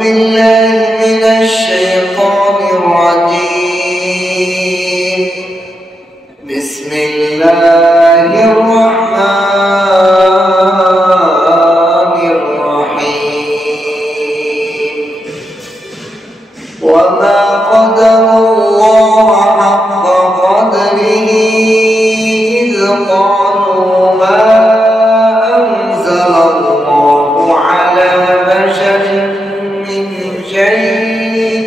بالله من الشيطان الرجيم. بسم الله الرحمن الرحيم. وما قدر الله حق قدره إذ قالوا ما أنزل الله على بشر من شيء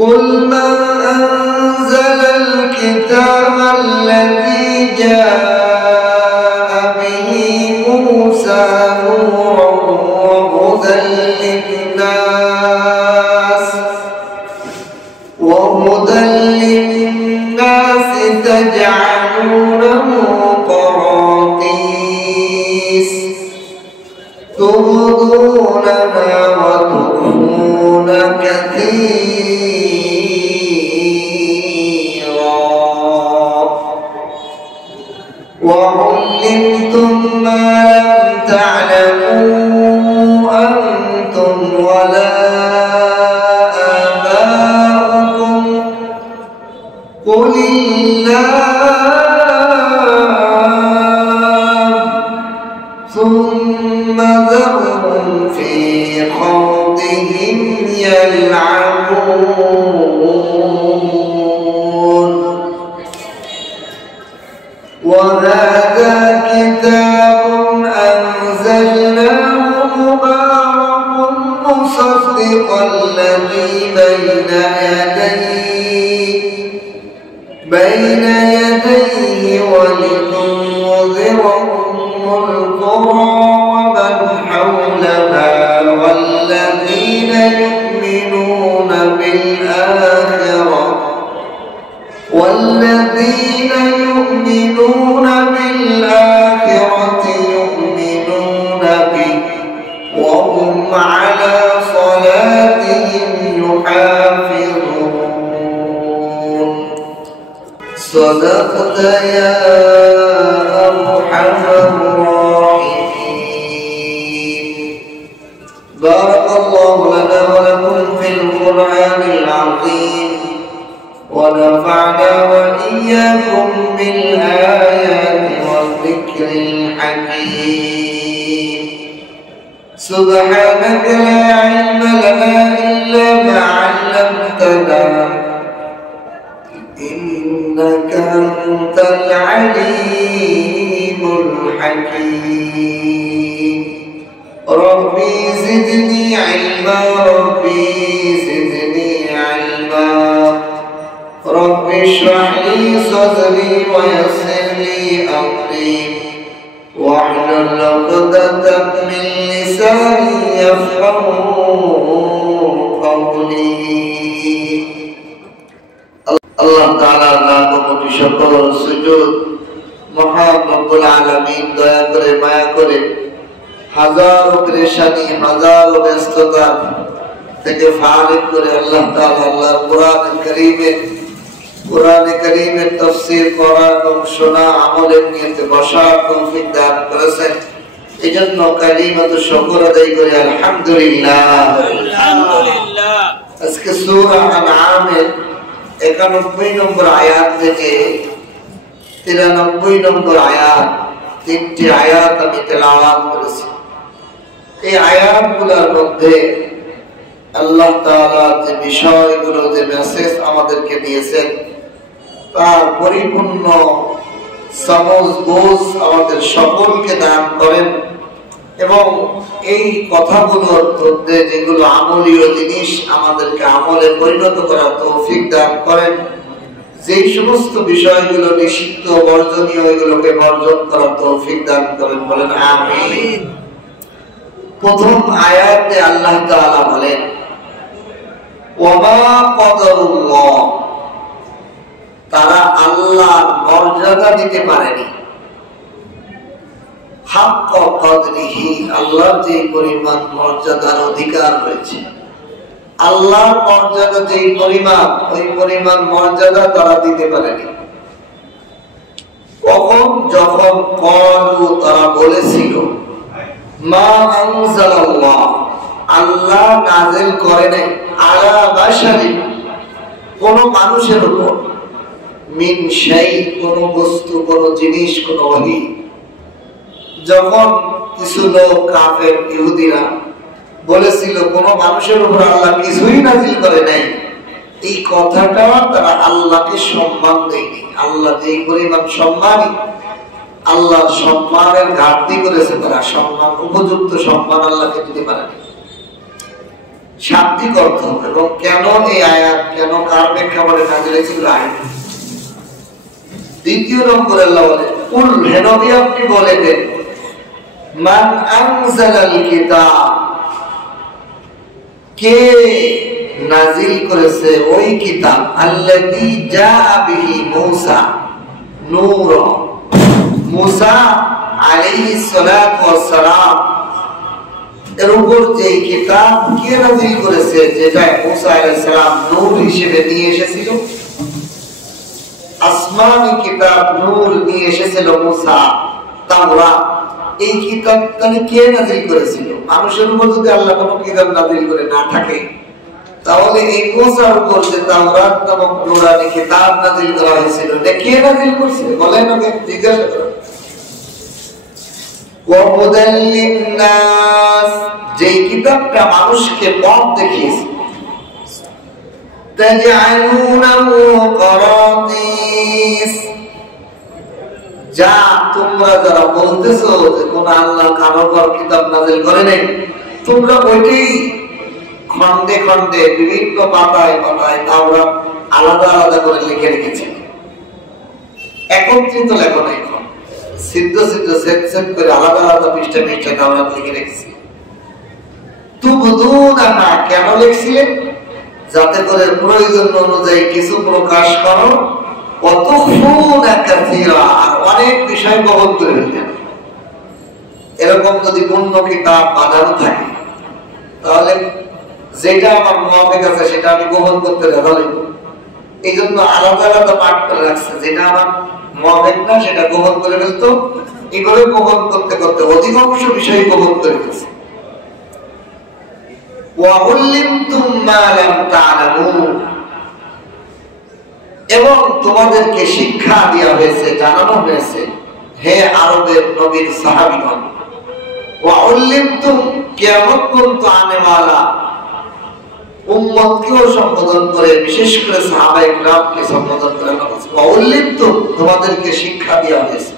قل من أنزل الكتاب الذي جاء به موسى نورا وهدى للناس تجعلونه قراطيس تبدونها وتخفون كثيرا وعلمتم ما لم تعلموا أنتم ولا آباؤكم قل الله ثم ذرهم في خوضهم يلعبون. وهذا كتاب أنزلناه مبارك مصدق الذي بين يديه ولتنذر أم القرى ومن حولها والذين يؤمنون بالآخرة يؤمنون به وهم على صلاتهم يحافظون. صدقت يا أرحم الراحمين. بارك الله لنا ولكم في القرآن العظيم ونفعنا وإياكم بالآيات والذكر الحكيم. سبحانك لا علم لنا إلا ما علمتنا إنك أنت العليم الحكيم. ربي زدني علما ربي زدني علما. رب اشرح لي صدري ويسر لي أمري واحلل عقدة من لساني يفقهوا قولي. আল্লাহ তাআলার লাখ কোটি শুকর ও সুজুদ মহান রব্বুল আলামিন দয়া করে মায়া করে হাজারো পেরেশানি হাজারো ব্যস্ততা থেকে ফারিগ করে আল্লাহ তাআলা আল্লাহর কোরআনে কারীমের তাফসীর করা এবং শোনা আমলের নিয়তে বসার তৌফিক দান করেছেন। এজন্য কালিমাতু শুকর আদায় করি আলহামদুলিল্লাহ। আলহামদুলিল্লাহ। আজকে সূরা আনআমের 91 নম্বর আয়াত থেকে 93 নম্বর আয়াত, তিনটি আয়াত আমি তেলাওয়াত করেছি। এই আয়াতগুলোর মধ্যে আল্লাহ তাআলা যে বিষয়গুলো, যে মেসেজ আমাদেরকে দিয়েছেন তার পরিপূর্ণ সমঝ বোঝ আমাদের সকলকে দান করেন এবং এই কথাগুলোর মধ্যে যেগুলো আমলীয় জিনিস আমাদেরকে আমলে পরিণত করার তৌফিক দান করেন। যেই সমস্ত বিষয়গুলো নিষিদ্ধ বর্জনীয় এগুলোকে বর্জন করার তৌফিক দান করেন, বলেন আমিন। প্রথম আয়াতে আল্লাহ তাআলা বলেন ওয়ামা কদরুল্লাহ, তারা আল্লাহর মর্যাদা দিতে পারেনি। হাক্ক কদরিহি, আল্লাহর যে পরিমাণ মর্যাদার অধিকার রয়েছে, আল্লাহর মর্যাদা যে পরিমাণ, ওই পরিমাণ মর্যাদা তারা দিতে পারেনি। কখন? যখন কলু, তারা বলেছিল মা আনজালাল্লাহ, আল্লাহ নাযিল করে নাই আলা বাশারিন, কোন মানুষের উপর, মিন শাই, কোন বস্তু, কোন জিনিস, কোন ওহী। যখন কিছু লোক কাফের ইহুদিরা বলেছিল কোন মানুষের উপর আল্লাহ কিছুই নাযিল করে নাই, এই কথাটা তারা আল্লাহকে সম্মান দেয়নি। আল্লাহ যেই পরিমাণ সম্মানী, আল্লাহর সম্মানের ঘাটতি করেছে তারা, সম্মান, উপযুক্ত সম্মান আল্লাহকে দিতে পারেনি। শাব্দিক অর্থ এবং কেন এই আয়াত, কেন কার প্রেক্ষাপটে নাযিল হয়েছিল আয়াত। দ্বিতীয় নম্বরে আল্লাহ বলে, কুল, হে নবী আপনি বলে দেন, মান আনজালাল কিতাব, কে নাযিল করেছে ওই কিতাব, আল্লাযী জাআ বিহি মূসা নূর, মূসা আলাইহিস সালাতু ওয়াস সালাম এর উপর যে কিতাব কে নাযিল করেছে, যেটা মূসা আলাইহিস সালাম নূর হিসেবে নিয়ে এসেছিল। আসমানি কিতাব নূর নিয়ে এসেছিল মূসা, তাওরাত। এই কিতাব তাহলে কে নাযিল করেছিল? মানুষের উপর যদি আল্লাহ কোনো কিতাব নাযিল করে না থাকে, তাহলে এই মূসার উপর যে তাওরাত নামক নূরানি কিতাব নাযিল করা হয়েছিল, এটা কে নাযিল করছে বলেন? ওকে জিজ্ঞাসা করুন। ওয়া হুদাল লিন-নাস, যে কিতাবটা মানুষকে পথ দেখিয়েছে। তাজআলুনাহু কারাতিস, যা তোমরা যারা বলতেছো যে কোন আল্লাহ কারো উপর কিতাব নাযিল করে নাই, তোমরা ওইটাই খন্ডে খন্ডে বিভিন্ন পাতায় পাতায় তাওরাত আলাদা আলাদা করে লিখে রেখেছে। একত্রিত লেখো নাই, সিদ্ধ সিদ্ধ সেট সেট করে আলাদা আলাদা পৃষ্ঠা পৃষ্ঠা তাওরাত লিখে রেখেছে। তুবদুনা, কেন লিখছিলেন? যাতে করে প্রয়োজন অনুযায়ী কিছু প্রকাশ করো, ওয়াতুখফুনা কাসীরা, আর অনেক বিষয় গোপন করে ফেলতেন। এরকম যদি পূর্ণ কিতাব বাঁধানো থাকে, তাহলে যেটা আমার মুআফিক আছে সেটা আমি গোপন করতে রাজি হইব। এই জন্য আলাদা আলাদা পাঠ করে রাখছে, যেটা আমার মুআফিক না সেটা গোপন করে ফেলতো। এইভাবে গোপন করতে করতে অধিকাংশ বিষয় গোপন করে ফেলছে। ওয়া উল্লিমতুম মা লাম তা'লামুন, এবং তোমাদেরকে শিক্ষা দেওয়া হয়েছে, জানানো হয়েছে, হে আরবের নবীর সাহাবীগণ। ওয়া উল্লিমতুম, কিয়ামত পর্যন্ত আনেওয়ালা উম্মতকেও সম্বোধন করে, বিশেষ করে সাহাবায়ে কিরামকে সম্বোধন করে ওয়া উল্লিমতুম, তোমাদেরকে শিক্ষা দেওয়া হয়েছে,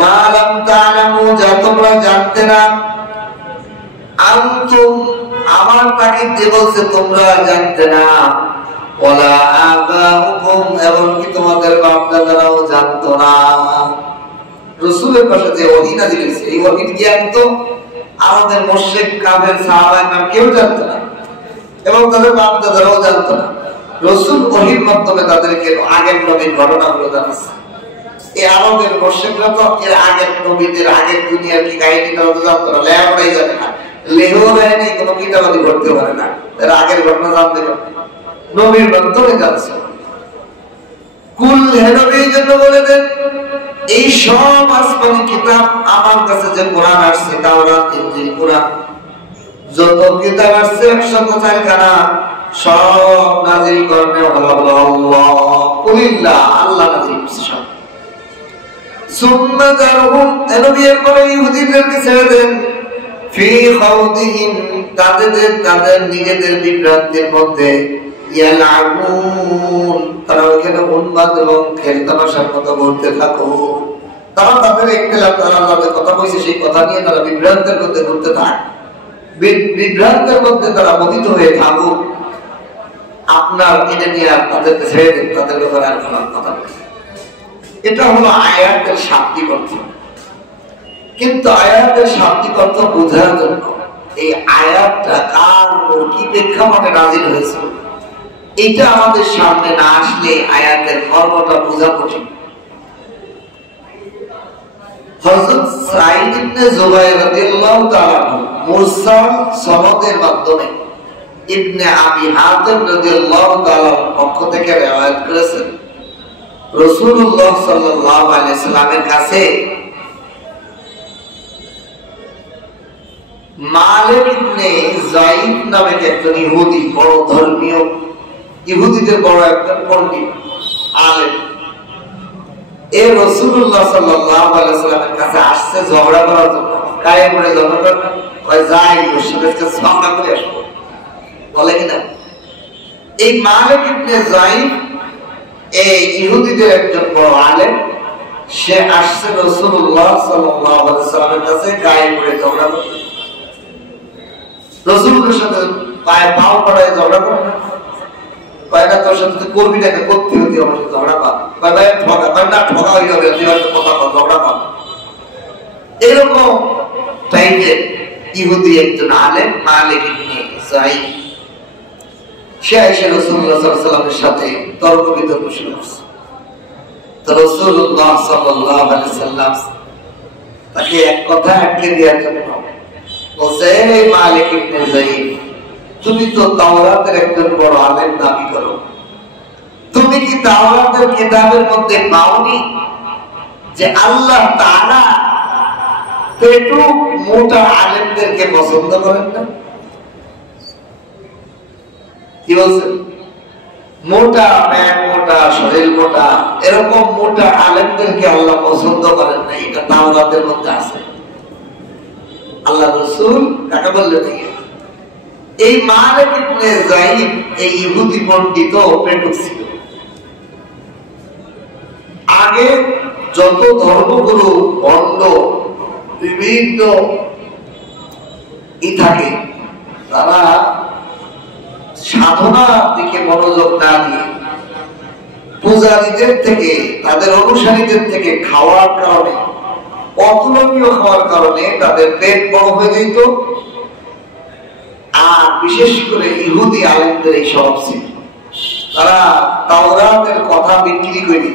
মা লাম তা'লামু, যা তোমরা জানতে না, আনতুম, আমার তাকিদ দিয়ে বলছে তোমরা জানতে না, ওয়ালা আবাউকুম, এবং কি তোমাদের বাপ দাদারাও জানতো না। রাসূলের পাশে যে ওহী নাযিল হয়েছে, এই ওহীর জ্ঞান তো আরবের মুশরিক কাফের সাহাবায়ে কেরাম কেউ জানতো না, এবং তাদের বাপ দাদারাও জানতো না। রাসূল ওহীর মাধ্যমে তাদেরকে আগের নবীর ঘটনাগুলো জানাচ্ছে। এই আরবের মুশরিকরা তো এর আগের নবীদের, আগের দুনিয়ার কি কাহিনীটা জানতো না, লেখাপড়াই জানে না, লেখাও নেই, নেই কোনো কিতাবাদি করতে পারে না, এর আগের ঘটনা জানতে পারে নবীর মাধ্যমে জানছে। কুল, হে নবী, এই জন্য বলে দেন, এই সব আসমানি কিতাব আমার কাছে যে কোরআন আসছে, তাওরাত, ইনজিল, কোরআন, যত কিতাব আসছে 104 খানা, সব নাযিল করেন আল্লাহ। কুলিল্লাহ, আল্লাহ নাযিল করছে সব। সুম্মা যারহুম, নবী এরপরে ইহুদিদেরকে ছেড়ে দেন, ফি খাউদিহিম, তাদের নিজেদের বিভ্রান্তির মধ্যে, ইয়ালাউন, তারা ওখানে উন্মাদ এবং খেলতামাশার কথা বলতে থাকো। তারা তাদের ইখতিলাফ, তারা যাদের কথা কইছে সেই কথা নিয়ে তারা বিভ্রান্তের মধ্যে ঘুরতে থাকে, বিভ্রান্তের মধ্যে তারা পতিত হয়ে থাকুক। আপনার এটা নিয়ে তাদেরকে ছেড়ে দেন, তাদের ব্যাপারে আর কোনো কথা বলেন। এটা হলো আয়াতের শাব্দিক অর্থ। কিন্তু আয়াতের শাব্দিক অর্থ বোঝার জন্য এই আয়াতটা কার কি প্রেক্ষাপটে নাযিল হয়েছে, এটা আমাদের সামনে না আসলে আয়াতের মর্মটা বোঝা কঠিন। হযরত সাঈদ ইবনে জুবাইর রাদিয়াল্লাহু তাআলা মুরসাল সনদের মাধ্যমে ইবনে আবি হাতিম রাদিয়াল্লাহু তাআলার পক্ষ থেকে riwayat করেছেন, রাসূলুল্লাহ সাল্লাল্লাহু আলাইহি সাল্লামের কাছে মালিক ইবনে যায়েদ নামে একজন ইহুদি, বড় ধর্মীয়, ইহুদিদের বড় একজন পণ্ডিত আলেম, এ রাসূলুল্লাহ সাল্লাল্লাহু আলাইহি ওয়াসাল্লামের কাছে আসছে ঝগড়া করার জন্য। গায়ে পড়ে ঝগড়া করবে, কয় যাই মুশরিকের কাছে ঝগড়া করে আসবো, বলে কিনা। এই মালিক ইবনে যায়েদ এই ইহুদিদের একজন বড় আলেম, সে আসছে রাসূলুল্লাহ সাল্লাল্লাহু আলাইহি ওয়াসাল্লামের কাছে গায়ে পড়ে ঝগড়া করতে। রাসূলের সাথে পায়ে পাও পড়ায় ঝগড়া করে না, কয়টা তোর সাথে করবি না, করতে হতে আমার সাথে ঝগড়া পা, কয় ভাই ঠকা, কয় না ঠকা হয়ে যাবে, তুই হয়তো কথা বল, ঝগড়া পা। এরকম টাইপের ইহুদি একজন আলেম মালিক ইবনে যায়েদ, সে এসে রাসূলুল্লাহ সাল্লাল্লাহু আলাইহি ওয়াসাল্লামের সাথে তর্ক বিতর্ক শুরু করছে। তো রাসূলুল্লাহ সাল্লাল্লাহু আলাইহি ওয়াসাল্লাম তাকে এক কথা আটকে দেওয়ার জন্য বলছে, এই মালিক ইবনে যায়েদ, তুমি তো তাওরাতের একজন বড় আলেম দাবি করো, তুমি কি তাওরাতের কিতাবের মধ্যে পাওনি যে আল্লাহ তাআলা পেটু মোটা আলেমদেরকে পছন্দ করেন না? কি বলছেন? মোটা পেট মোটা শরীর মোটা এরকম মোটা আলেমদেরকে আল্লাহ পছন্দ করেন না, এটা তাওরাতের মধ্যে আছে। আল্লাহ রাসূল কাকে বললেন? এই মালিক ইবনে যায়েদ এই ইহুদি পণ্ডিত পেটুক ছিল। আগে যত ধর্মগুরু ভণ্ড বিভিন্ন থাকে, তারা সাধনার দিকে মনোযোগ না দিয়ে পূজারীদের থেকে, তাদের অনুসারীদের থেকে খাওয়ার কারণে, অতুলনীয় খাওয়ার কারণে তাদের পেট বড় হয়ে যেত। আর বিশেষ করে ইহুদি আলেমদের এই স্বভাব ছিল, তারা তাওরাতের কথা বিক্রি করে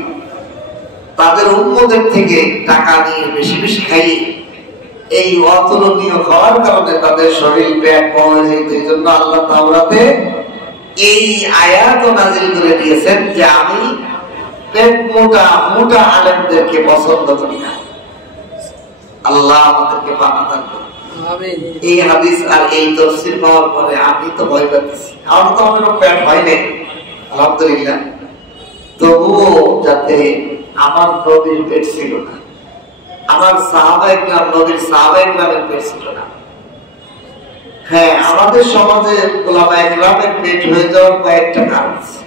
তাদের উম্মতের থেকে টাকা নিয়ে বেশি বেশি খাইয়ে এই অতুলনীয় খাওয়ার কারণে তাদের শরীর পেট বড় হয়ে যেত। এই জন্য আল্লাহ তাওরাতে এই আয়াত নাযিল করে দিয়েছেন যে আমি পেট মোটা মোটা আলেমদেরকে পছন্দ করি না। আল্লাহ আমাদেরকে পানা দান করুন। এই হাদিস আর এই তাফসীর পাওয়ার পরে আমি তো ভয় পাচ্ছি, আমার তো আমার পেট হয় নাই আলহামদুলিল্লাহ, তবুও যাতে আমার নবীর পেট ছিল না, আমার সাহাবায়ে কিরাম নবীর সাহাবায়ে কিরামের পেট ছিল না। হ্যাঁ, আমাদের সমাজে উলামায়ে কিরামের পেট হয়ে যাওয়ার কয়েকটা কারণ আছে।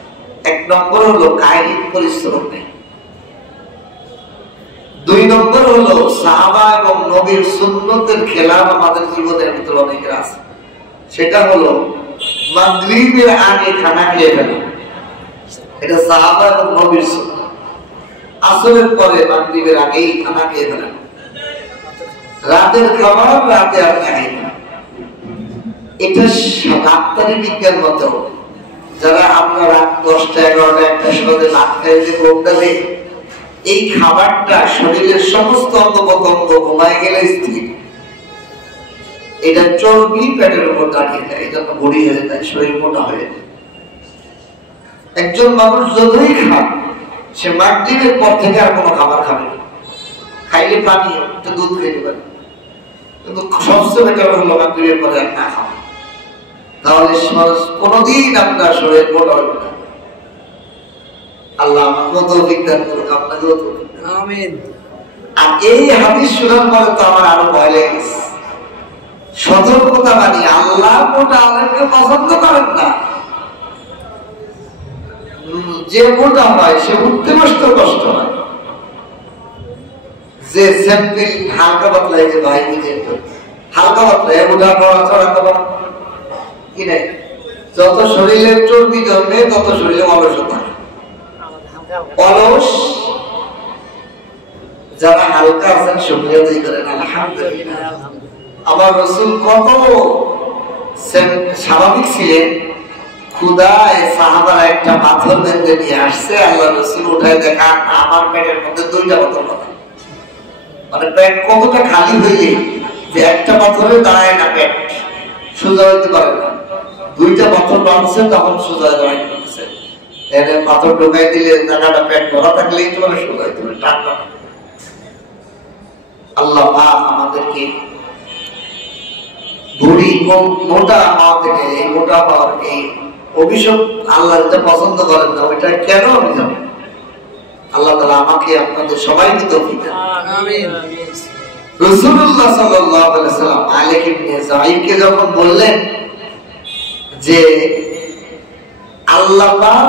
এক নম্বর হলো কায়িক পরিশ্রম নেই, দুই নম্বর হলো সাহাবা এবং নবীর সুন্নতের খেলাফ আমাদের জীবনের ভিতরে অনেকের আছে। সেটা হলো মাগরিবের আগে খানা খেয়ে ফেলা, এটা সাহাবা এবং নবীর সুন্নাত। আসরের পরে মাগরিবের আগেই খানা খেয়ে ফেলা, রাতের খাবার রাতে আর খাই না। এটা ডাক্তারি বিজ্ঞান মতো, যারা আমরা রাত 10টা 11টা 1টার সময় ভাত খাই যে ঘুমটা দেয়, এই খাবারটা শরীরের সমস্ত অঙ্গ প্রত্যঙ্গ ঘুমায় গেলে স্থির, এটা চর্বি পেটের উপর দাঁড়িয়ে যায়, এটা তো বড়ি হয়ে যায়, শরীর মোটা হয়ে যায়। একজন মানুষ যতই খায়, সে মাগরিবের পর থেকে আর কোনো খাবার খাবে না, খাইলে পানি একটু দুধ খেতে পারে, কিন্তু সবচেয়ে বেটার হলো মাগরিবের পরে আর না খাওয়া। তাহলে কোনোদিন আপনার শরীর মোটা হবে না। আল্লাহ আমাকেও তৌফিক দান করুক, আপনাকেও তৌফিক দান করুক। আমিন। আর এই হাদিস শোনার পরে তো আমার আরো ভয় লেগেছে। সতর্কতা বাণী, আল্লাহ মোটা আলেমকে পছন্দ করেন না। যে মোটা হয় সে উঠতে বসতে কষ্ট হয়, যে স্যাম্পল হালকা পাতলা, এই যে ভাই বুঝে হালকা পাতলা ওটা চড়া করা কি নাই, যত শরীরের চর্বি জন্মে তত শরীরে অলসতা, অলস। যারা হালকা আছেন শুকরিয়া করেন আলহামদুলিল্লাহ। আমার রাসূল কত স্বাভাবিক ছিলেন, ক্ষুধায় সাহাবারা একটা পাথর বেঁধে নিয়ে আসছে, আল্লাহ রাসূল উঠায় দেখা আমার পেটের মধ্যে 2টা পাথর বাঁধা। মানে পেট কতটা খালি হইলে যে একটা পাথরে দাঁড়ায় না, পেট সোজা হইতে পারে না, 2টা পাথর বাঁধছে তখন সোজা দাঁড়ায় করতেছে। এনে পাথর ঢোকাই দিলে জায়গাটা পেট ভরা থাকলেই তো সোজা হইতে পারে, টাকা। আল্লাহ পাক আমাদেরকে বুড়ি মোটা হওয়া থেকে এই মোটা হওয়ার এই অভিশাপ আল্লাহ এটা পছন্দ করেন না, ওইটা কেন অভিযোগ? আল্লাহ তাআলা আমাকে আপনাদের সবাইকে তৌফিক দেন, আমিন। রাসূলুল্লাহ সাল্লাল্লাহু আলাইহি ওয়াসাল্লাম মালিক ইবনে যায়েদকে যখন বললেন যে আল্লাহ পাক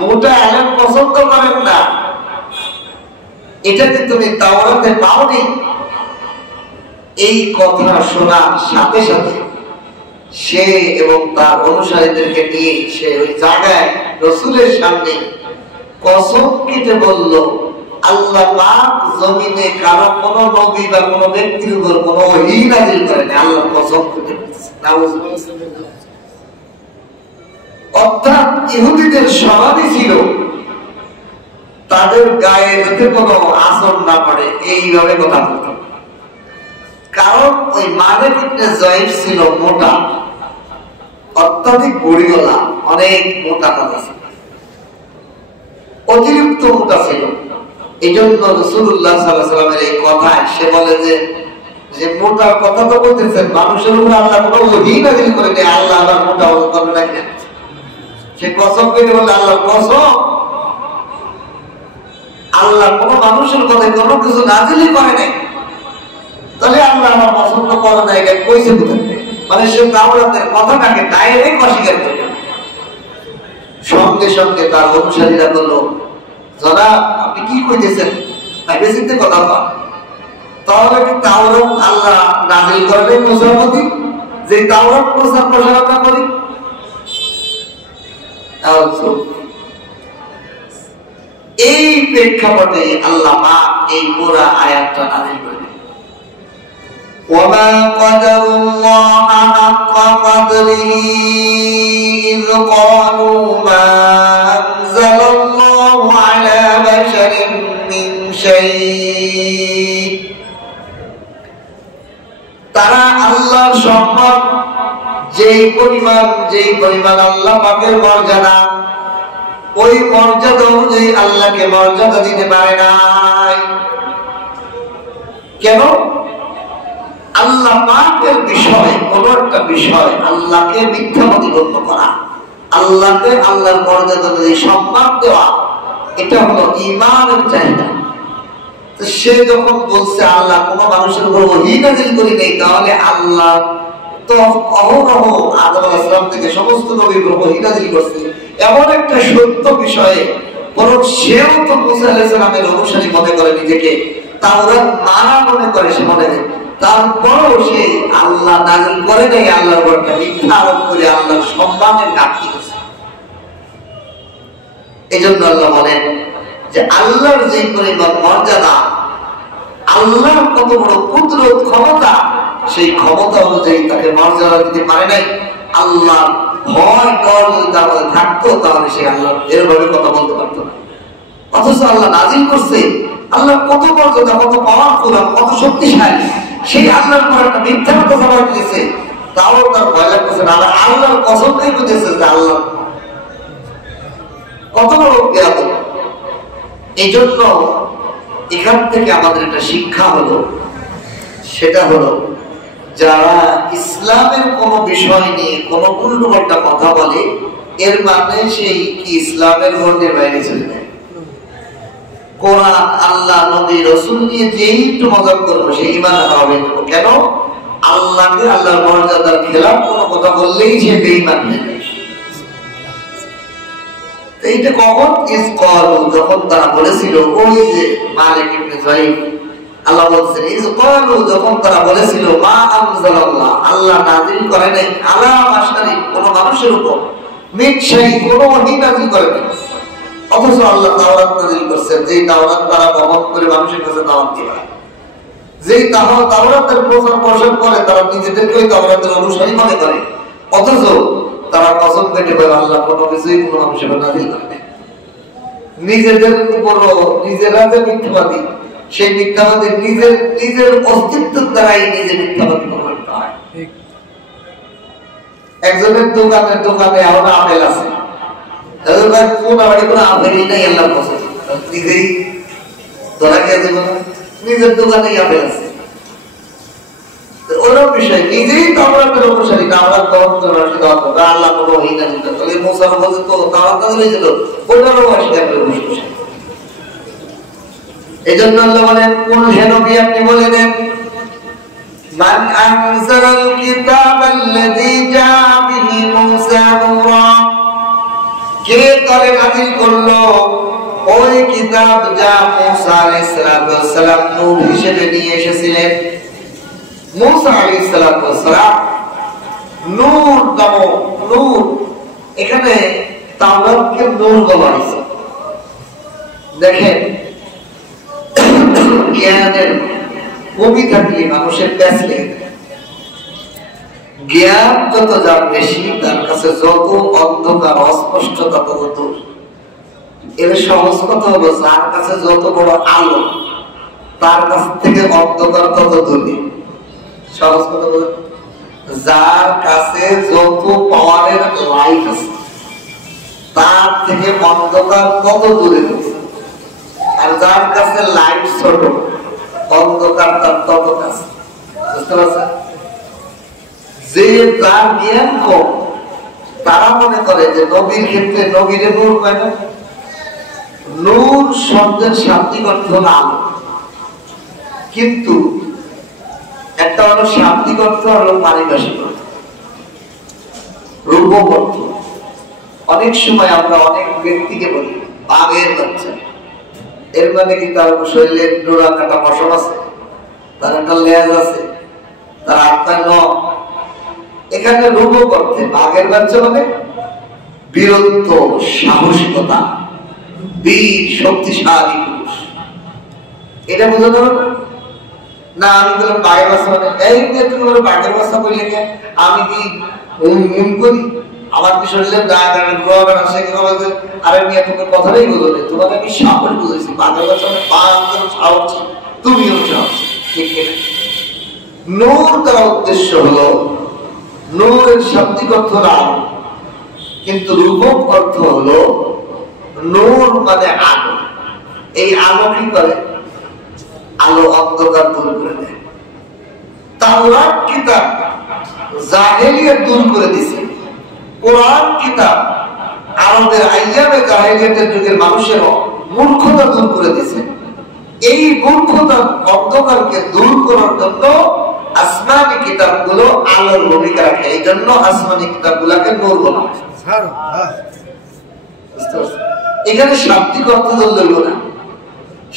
মোটা আলেম পছন্দ করেন না, এটা কি তুমি তাওরাতে পাওনি? এই কথা শোনার সাথে সাথে সে এবং তার অনুসারীদেরকে নিয়ে সে ওই জায়গায় রাসূলের সামনে কসম কেটে বলল, আল্লাহ পাক জমিনে কারো কোনো নবী বা কোনো ব্যক্তির উপর কোনো ওহী নাযিল করেনি, আল্লাহ কসম কেটে বলছে। নাউযুবিল্লাহ। অর্থাৎ ইহুদিদের স্বভাবই ছিল তাদের গায়ে যাতে কোনো আসর না পড়ে এইভাবে কথা বলতো, কারণ ওই মালিক ইবনে যায়েদ ছিল মোটা, অত্যাধিক বড়িওয়ালা, অনেক মোটা কথা ছিল, অতিরিক্ত মোটা ছিল। এই জন্য রাসূলুল্লাহ সাল্লাল্লাহু আলাইহি ওয়াসাল্লামের এই কথায় সে বলে যে মোটার কথা তো বলতেছেন, মানুষের উপর আল্লাহ কোনো ওহী নাযিল করেনি, আল্লাহ আবার মোটা করবে না কেন? সে কসম করে বলে, আল্লাহর কসম, আল্লাহ কোন মানুষের কথা কোনো কিছু নাযিলই করে নাই, তাহলে আল্লাহ আমার পছন্দ করে না, এটা কইছে কোথা থেকে? মানে সে তাওরাতের কথাটাকে ডাইরেক্ট অস্বীকার করে। সঙ্গে সঙ্গে তার অনুসারীরা বলল, জনাব আপনি কি কইতেছেন, ভাইবে চিন্তে কথা বল, তাহলে কি তাওরাত আল্লাহ নাযিল করেন মুসার প্রতি, যে তাওরাত প্রচার প্রসার আমরা করি? এই প্রেক্ষাপটে আল্লাহ পাক এই পুরো আয়াতটা নাযিল করেন, ওয়ামা কদারুল্লাহ হাক্কা কদরিহি ইয ক্বালু মা আনজালাল্লাহু আলা বাশারিন মিন শাই। তারা আল্লাহর সম্মান যেই পরিমাণ আল্লাহ পাকের মর্যাদা, ওই মর্যাদা অনুযায়ী আল্লাহকে মর্যাদা দিতে পারে নাই। কেন? আল্লাহ পাকের বিষয়, কোন একটা বিষয় আল্লাহকে মিথ্যা প্রতিপন্ন করা, আল্লাহকে আল্লাহর মর্যাদা অনুযায়ী সম্মান দেওয়া, এটা হলো ঈমানের চাহিদা। তো সে যখন বলছে আল্লাহ কোন মানুষের উপর ওহী নাযিল করি নাই, তাহলে আল্লাহ তো অহরহ আদম আলাইহিস সালাম থেকে সমস্ত নবীর উপর ওহী নাযিল করছে, এমন একটা সত্য বিষয়ে বরং সেও তো মুসা আলাইহিস সালামের অনুসারী মনে করে নিজেকে, তাওরাত মানা মনে করে সে মনে করে, তারপরও সে আল্লাহ নাযিল করে নাই আল্লাহর উপর মিথ্যা আরোপ করে আল্লাহর সম্মানের ঘাটতি করছে। এই জন্য আল্লাহ বলেন যে আল্লাহর যে পরিমাণ মর্যাদা, আল্লাহর কত বড় কুদরত, ক্ষমতা, সেই ক্ষমতা অনুযায়ী তাকে মর্যাদা দিতে পারে নাই। আল্লাহ ভয় ডর যদি তার মধ্যে থাকতো, তাহলে সে আল্লাহ এরভাবে কথা বলতে পারতো না। অথচ আল্লাহ নাযিল করছে, আল্লাহ কত মর্যাদা, কত পাওয়ারফুল, কত শক্তিশালী, সেই আল্লাহর উপর একটা মিথ্যা কথা জবাব দিয়েছে, তাও তার ভয় লাগতেছে না। আল্লাহর কসম দিয়ে বুঝেছে যে আল্লাহ কত বড় জ্ঞাত। এই জন্য এখান থেকে আমাদের একটা শিক্ষা হলো, সেটা হলো যারা ইসলামের কোন বিষয় নিয়ে কোন উল্টোপাল্টা কথা বলে, এর মানে সেই কি ইসলামের গণ্ডের বাইরে চলে যায়। কোরআন, আল্লাহ, নবী, রাসূল নিয়ে যেই একটু মজাক করবো সে ঈমান হবে না। কেন? আল্লাহকে, আল্লাহর মর্যাদার খেলাফ কোন কথা বললেই সে বেঈমান হয়ে যায়। এইটা কখন? ইসকালু, যখন তারা বলেছিল, ওই যে মালিক ইবনে যায়েদ, আল্লাহ বলছেন ইসকালু, যখন তারা বলেছিল মা আনজালাল্লাহ, আল্লাহ নাযিল করে নাই আলা বাশারি, কোন মানুষের উপর, মিন শাই, কোন ওহী নাযিল করে নাই, অথচ আল্লাহ তাওরাত নাযিল করেছেন, যেই তাওরাত তারা বহন করে মানুষের কাছে দাওয়াত দিবে, যেই তাওরাতের প্রচার প্রসার করে, তারা নিজেদেরকে ওই তাওরাতের অনুসারী মনে করে, অথচ তারা কসম কেটে বলে আল্লাহ কোনো কিছুই কোনো মানুষের নাযিল করে নাই। নিজেদের উপরও নিজেরা যে মিথ্যাবাদী, সেই মিথ্যাবাদী নিজের অস্তিত্বের দ্বারাই নিজে মিথ্যাবাদী প্রমাণিত হয়। একজনের দোকানে এখন আপেল আছে, কোন বাড়ি কোনো আপেলই নেই, আল্লাহর কসম নিজেই ধরা গিয়ে দেব, নিজের দোকানেই আপেল আছে। ওরকম বিষয় নিজেই তাওরাতের অনুসারী তাওরাত গ্রহণ করে সিদ্ধান্ত আল্লাহ কোনো ওহী না দিত তাহলে মুসা বলে তো তাওরাত হয়েছিল 15 মাস কেমনে বসে। এজন্য আল্লাহ বলেন কুল হে নবী আপনি বলে দেন মান আনজালাল কিতাবাল্লাযী জাআ বিহি মূসা নূরা, কে তারে নাযিল করলো ওই কিতাব যা মূসা আলাইহিস সালাম নূর হিসেবে নিয়ে এসেছিলেন। মূসা আলাইহিস সালাম নূর নামক নূর, এখানে তাওরাতকে নূর বলা হয়েছে। দেখেন জ্ঞানের কমি থাকলে মানুষের প্যাচ লেগে যায়। জ্ঞান যত যার বেশি তার কাছে যত অন্ধকার অস্পষ্টতা তত দূর। এর সহজ কথা হলো যার কাছে যত বড় আলো তার কাছ থেকে অন্ধকার তত দূরে। সহজ কথা বলে যার কাছে যত পাওয়ারের লাইট আছে তার থেকে অন্ধকার তত দূরে, আর যার কাছে লাইট ছোট অন্ধকার তার তত কাছে। বুঝতে পারছেন? যে যার জ্ঞান কম তারা মনে করে যে নবীর ক্ষেত্রে নবীরে নূর পায় না। নূর শব্দের শাব্দিক অর্থ হলো আলো, কিন্তু একটা হলো শাব্দিক অর্থ হলো পারিভাষিক অর্থ, রূপক অর্থ। অনেক সময় আমরা অনেক ব্যক্তিকে বলি বাঘের বাচ্চা, এর মানে কি তার শরীরে ডোরা কাটা পশম আছে, তার একটা লেজ আছে, তার আত্মার নখ। এখানে রূপক অর্থে বাঘের বাচ্চা মানে বীরত্ব, সাহসিকতা, বীর শক্তিশালী পুরুষ, এটা বোঝানো না। আমি বললাম বাঘের বাচ্চা মানে এই তুমি বলো বাঘের বাচ্চা বললে কে? আমি কি করি? আমার কি শরীরে আরে আমি তোমার কথাটাই বোঝো না, তোমাকে আমি সাহস বুঝেছি। বাঘের বাচ্চা মানে বাঘ সাহস, তুমিও সাহস। ঠিক না? নূর তার উদ্দেশ্য হলো, নূরের শাব্দিক অর্থ না, কিন্তু রূপক অর্থ হলো নূর মানে আলো। এই আলো কি করে? আলো অন্ধকার দূর করে দেয়। তাওরাত কিতাব জাহেলিয়াত দূর করে দিয়েছে। কোরআন কিতাব আরবের আইয়ামে জাহেলিয়াতের যুগের মানুষের মূর্খতা দূর করে দিয়েছে। এই মূর্খতার অন্ধকারকে দূর করার জন্য আসমানি কিতাবগুলো আলোর ভূমিকা রাখে। এই জন্য আসমানি কিতাবগুলোকে নূর বলা হয়। এখানে শাব্দিক অর্থ ধরল না।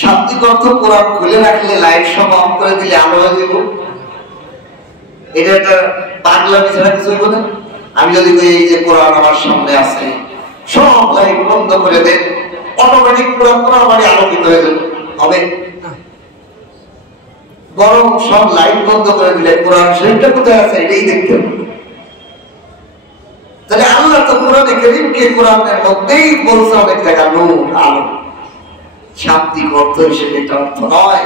শাব্দিক অর্থ কোরআন খুলে রাখলে লাইট সব অফ করে দিলে আলো হয়ে যাব, এটা একটা পাগলামি ছাড়া কিছু হইব না। আমি যদি এই যে কোরআন আমার সামনে আছে, সব লাইট বন্ধ করে দেন, অটোমেটিক পুরো কোরআন মানে আলোকিত হয়ে যাবে, হবে? বরং সব লাইট বন্ধ করে দিলে কোরআন শরীফটা কোথায় আছে এটাই দেখতে হবে। তাহলে আল্লাহ তো কোরআনে কারীমকে কোরআনের মধ্যেই বলছে অনেক জায়গা নূর, আলো। শাব্দিক অর্থ হিসেবে এটা অর্থ নয়,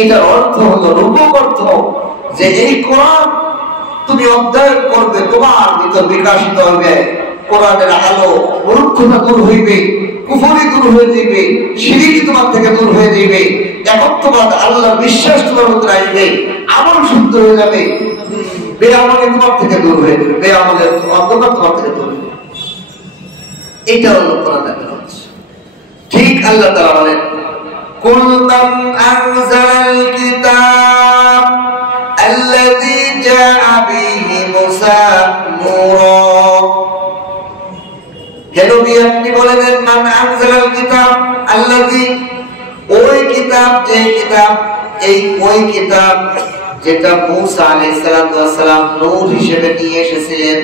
এটার অর্থ হলো রূপক অর্থ, যে এই কোরআন তুমি অধ্যয়ন করবে, তোমার ভিতর বিকাশিত হবে কোরআনের আলো, মূর্খতা দূর হইবে, কুফরি দূর হয়ে যাবে, শিরকি তোমার থেকে দূর হয়ে যাবে, একত্ববাদ আল্লাহর বিশ্বাস তোমার মধ্যে আসবে, আমল শুদ্ধ হয়ে যাবে, বেআমলি তোমার থেকে দূর হয়ে যাবে, বেআমলের অন্ধকার তোমার থেকে দূর হয়ে যাবে। এটা হলো কোরআনের কাজ। ঠিক আল্লাহ তাআলা বলেন কুল মান আনজালাল কিতাব আল্লাযী জাআ বিহি মূসা নূরা, হে নবী আপনি বলে দেন মান আনজালাল কিতাব আল্লাযী, ওই কিতাব, যে কিতাব, এই ওই কিতাব যেটা মূসা আলাইহিস সালাম নূর হিসেবে নিয়ে এসেছিলেন।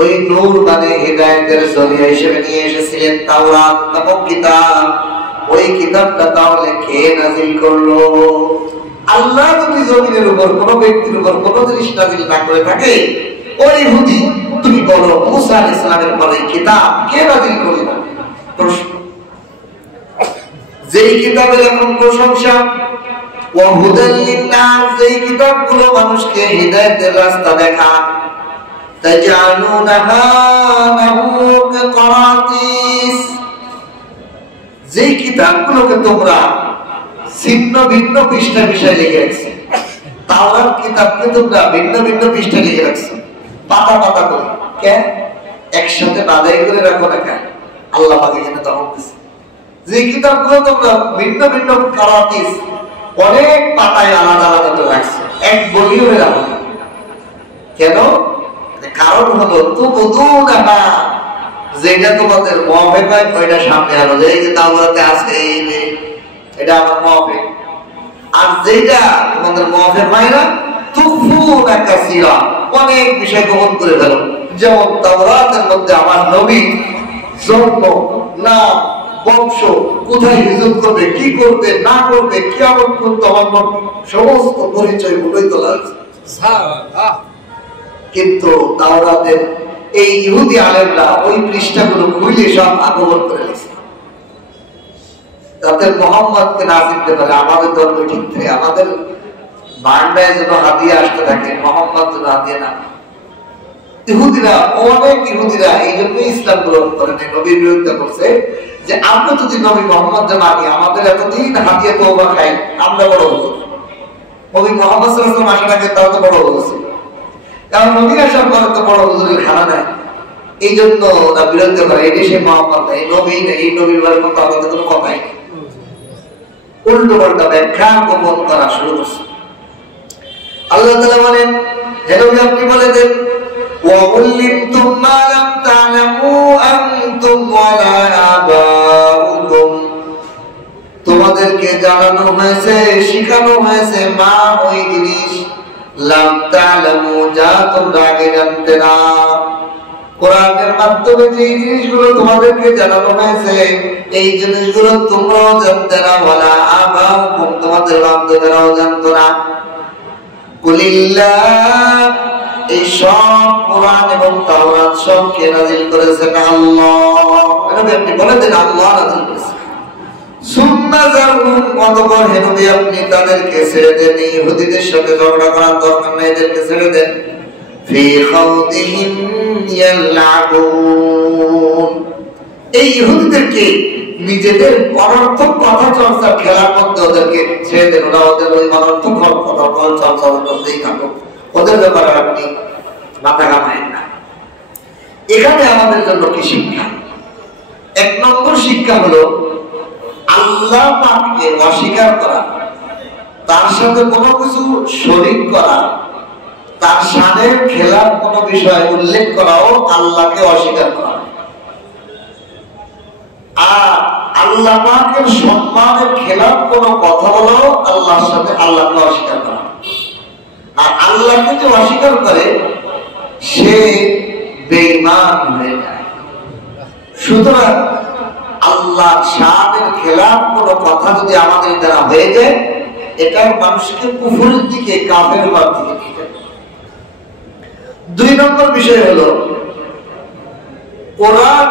ওই নূর মানে হিদায়াতের জরিয়া হিসেবে নিয়ে এসেছিলেন তাওরাত নামক কিতাব। ওই কিতাবটা তাহলে কে নাযিল করলো? আল্লাহ যদি জমিনের উপর কোন ব্যক্তির উপর কোন জিনিস নাযিল না করে থাকে, ওই ইহুদি তুমি বলো মূসা আলাইহিস সালামের পরে কিতাব কে নাযিল করলেন? প্রশ্ন। যেই কিতাবের এখন প্রশংসা, ওয়া হুদাল লিন-নাস, যেই কিতাবগুলো মানুষকে হিদায়াতের রাস্তা দেখায়, তাজালুনাহা কারাতিস, যেই কিতাবগুলোকে তোমরা ছিন্ন ভিন্ন পৃষ্ঠা বিষয় লিখে রাখছো, তাওরাত কিতাবকে তোমরা ভিন্ন ভিন্ন পৃষ্ঠা লিখে রাখছো পাতা পাতা করে, কেন একসাথে বাঁধাই করে রাখো না কেন? আল্লাহ পাক এখানে তখন দিচ্ছে যে কিতাবগুলো তোমরা ভিন্ন ভিন্ন কারাতিস অনেক পাতায় আলাদা আলাদা করে রাখছো, এক বলি হয়ে রাখো কেন? কারণ হলো তো বুঝুন না যেটা তোমাদের মহাবেগ হয় ওইটা সামনে আলো, এই যে তাওরাতে আছে এই যে এটা আমার মহাবেগ, আর যেটা তোমাদের মহাবেগ হয় না তুফুন একটা সিরা অনেক বিষয় গোপন করে ফেলো। যেমন তাওরাতের মধ্যে আমার নবী জন্ম, নাম, বংশ, কোথায় হিজরত করবে, কি করবে না করবে, কিয়ামত পর্যন্ত আমার সমস্ত পরিচয় বলেই তোলা হয়েছে। কিন্তু তাওরাতের এই ইহুদি আলেমরা ওই পৃষ্ঠাগুলো খুলে সব আগমন করে গেছে যাতে মোহাম্মদকে না চিনতে পারে। আমাদের ধর্ম ঠিক থাকে, আমাদের বান্ডায় যেন হাদিয়া আসতে থাকে, মোহাম্মদ যেন হাদিয়া না। ইহুদিরা অনেক ইহুদিরা এই জন্য ইসলাম গ্রহণ করে নাই, নবীর বিরুদ্ধে করছে যে আমরা যদি নবী মোহাম্মদ যেন আনি আমাদের এতদিন হাদিয়া তওবা খাই আমরা বড় হবো। নবী মোহাম্মদ সাল্লাল্লাহু আলাইহি ওয়াসাল্লাম আসার আগে তাও তো বড় হয়েছে, কারণ নবী আসার পরে তো বড় হুজুরের খানা নাই, এই জন্য ওরা বিরোধিতা করে। এই দেশে মোহাম্মদ এই নবী নেই, এই নবীর বারের মতো আমাদের কোনো কথাই নেই, উল্টো পাল্টা ব্যাখ্যা গোপন করা শুরু করছে। আল্লাহ তাআলা বলেন, হে নবী আপনি বলে দেন وَعُلِّمْتُمْ مَا لَمْ تَعْلَمُوا أَنْتُمْ وَلَا آبَاؤُكُمْ, তোমাদেরকে জানানো হয়েছে শিখানো হয়েছে মা ওই জিনিস লাম তা'লামু যা তোমরা আগে জানতে না। কোরআনের মাধ্যমে যে জিনিসগুলো তোমাদেরকে জানানো হয়েছে এই জিনিসগুলো তোমরাও জানতে না, ওয়ালা আবাউকুম তোমাদের বাপ-দাদারাও জানতো না। কুলিল্লাহ, এই সব কোরআন এবং তাওরাত সব কে নাযিল করেছেন? আল্লাহ। আপনি বলে দেন আল্লাহ নাযিল করেছেন। সুম্মা যারহুম, অতঃপর হে নবী আপনি তাদেরকে ছেড়ে দেন, ইহুদিদের সাথে ঝগড়া করার দরকার নেই, এদেরকে ছেড়ে দেন। ফি খাউদিহিম ইয়ালআবুন, এই ইহুদিদেরকে নিজেদের অনর্থক কথা চর্চা খেলার মধ্যে ওদেরকে ছেড়ে দেন, ওরা ওদের ওই অনর্থক কথা চর্চা করতেই থাকো, ওদের ব্যাপারে আপনি মাথা ঘামায়েন না। এখানে আমাদের জন্য কি শিক্ষা? এক নম্বর শিক্ষা হলো আল্লাহ পাককে অস্বীকার করা, তার সাথে কোনো কিছু শরীক করা, তার শানের খেলার কোনো বিষয় উল্লেখ করাও আল্লাহকে অস্বীকার করা। আর আল্লাহ পাকের সম্মানের খেলাফ কোনো কথা বলাও আল্লাহর সাথে আল্লাহকে অস্বীকার করা। আর আল্লাহকে যে অস্বীকার করে সে বেঈমান হয়ে যায়। সুতরাং আল্লাহর শানের খেলাফ কোনো কথা যদি আমাদের দ্বারা হয়ে যায় এটা মানুষকে কুফরের দিকে, কাফের হওয়ার দিকে নিয়ে যাবে। দুই নম্বর বিষয় হলো কোরআন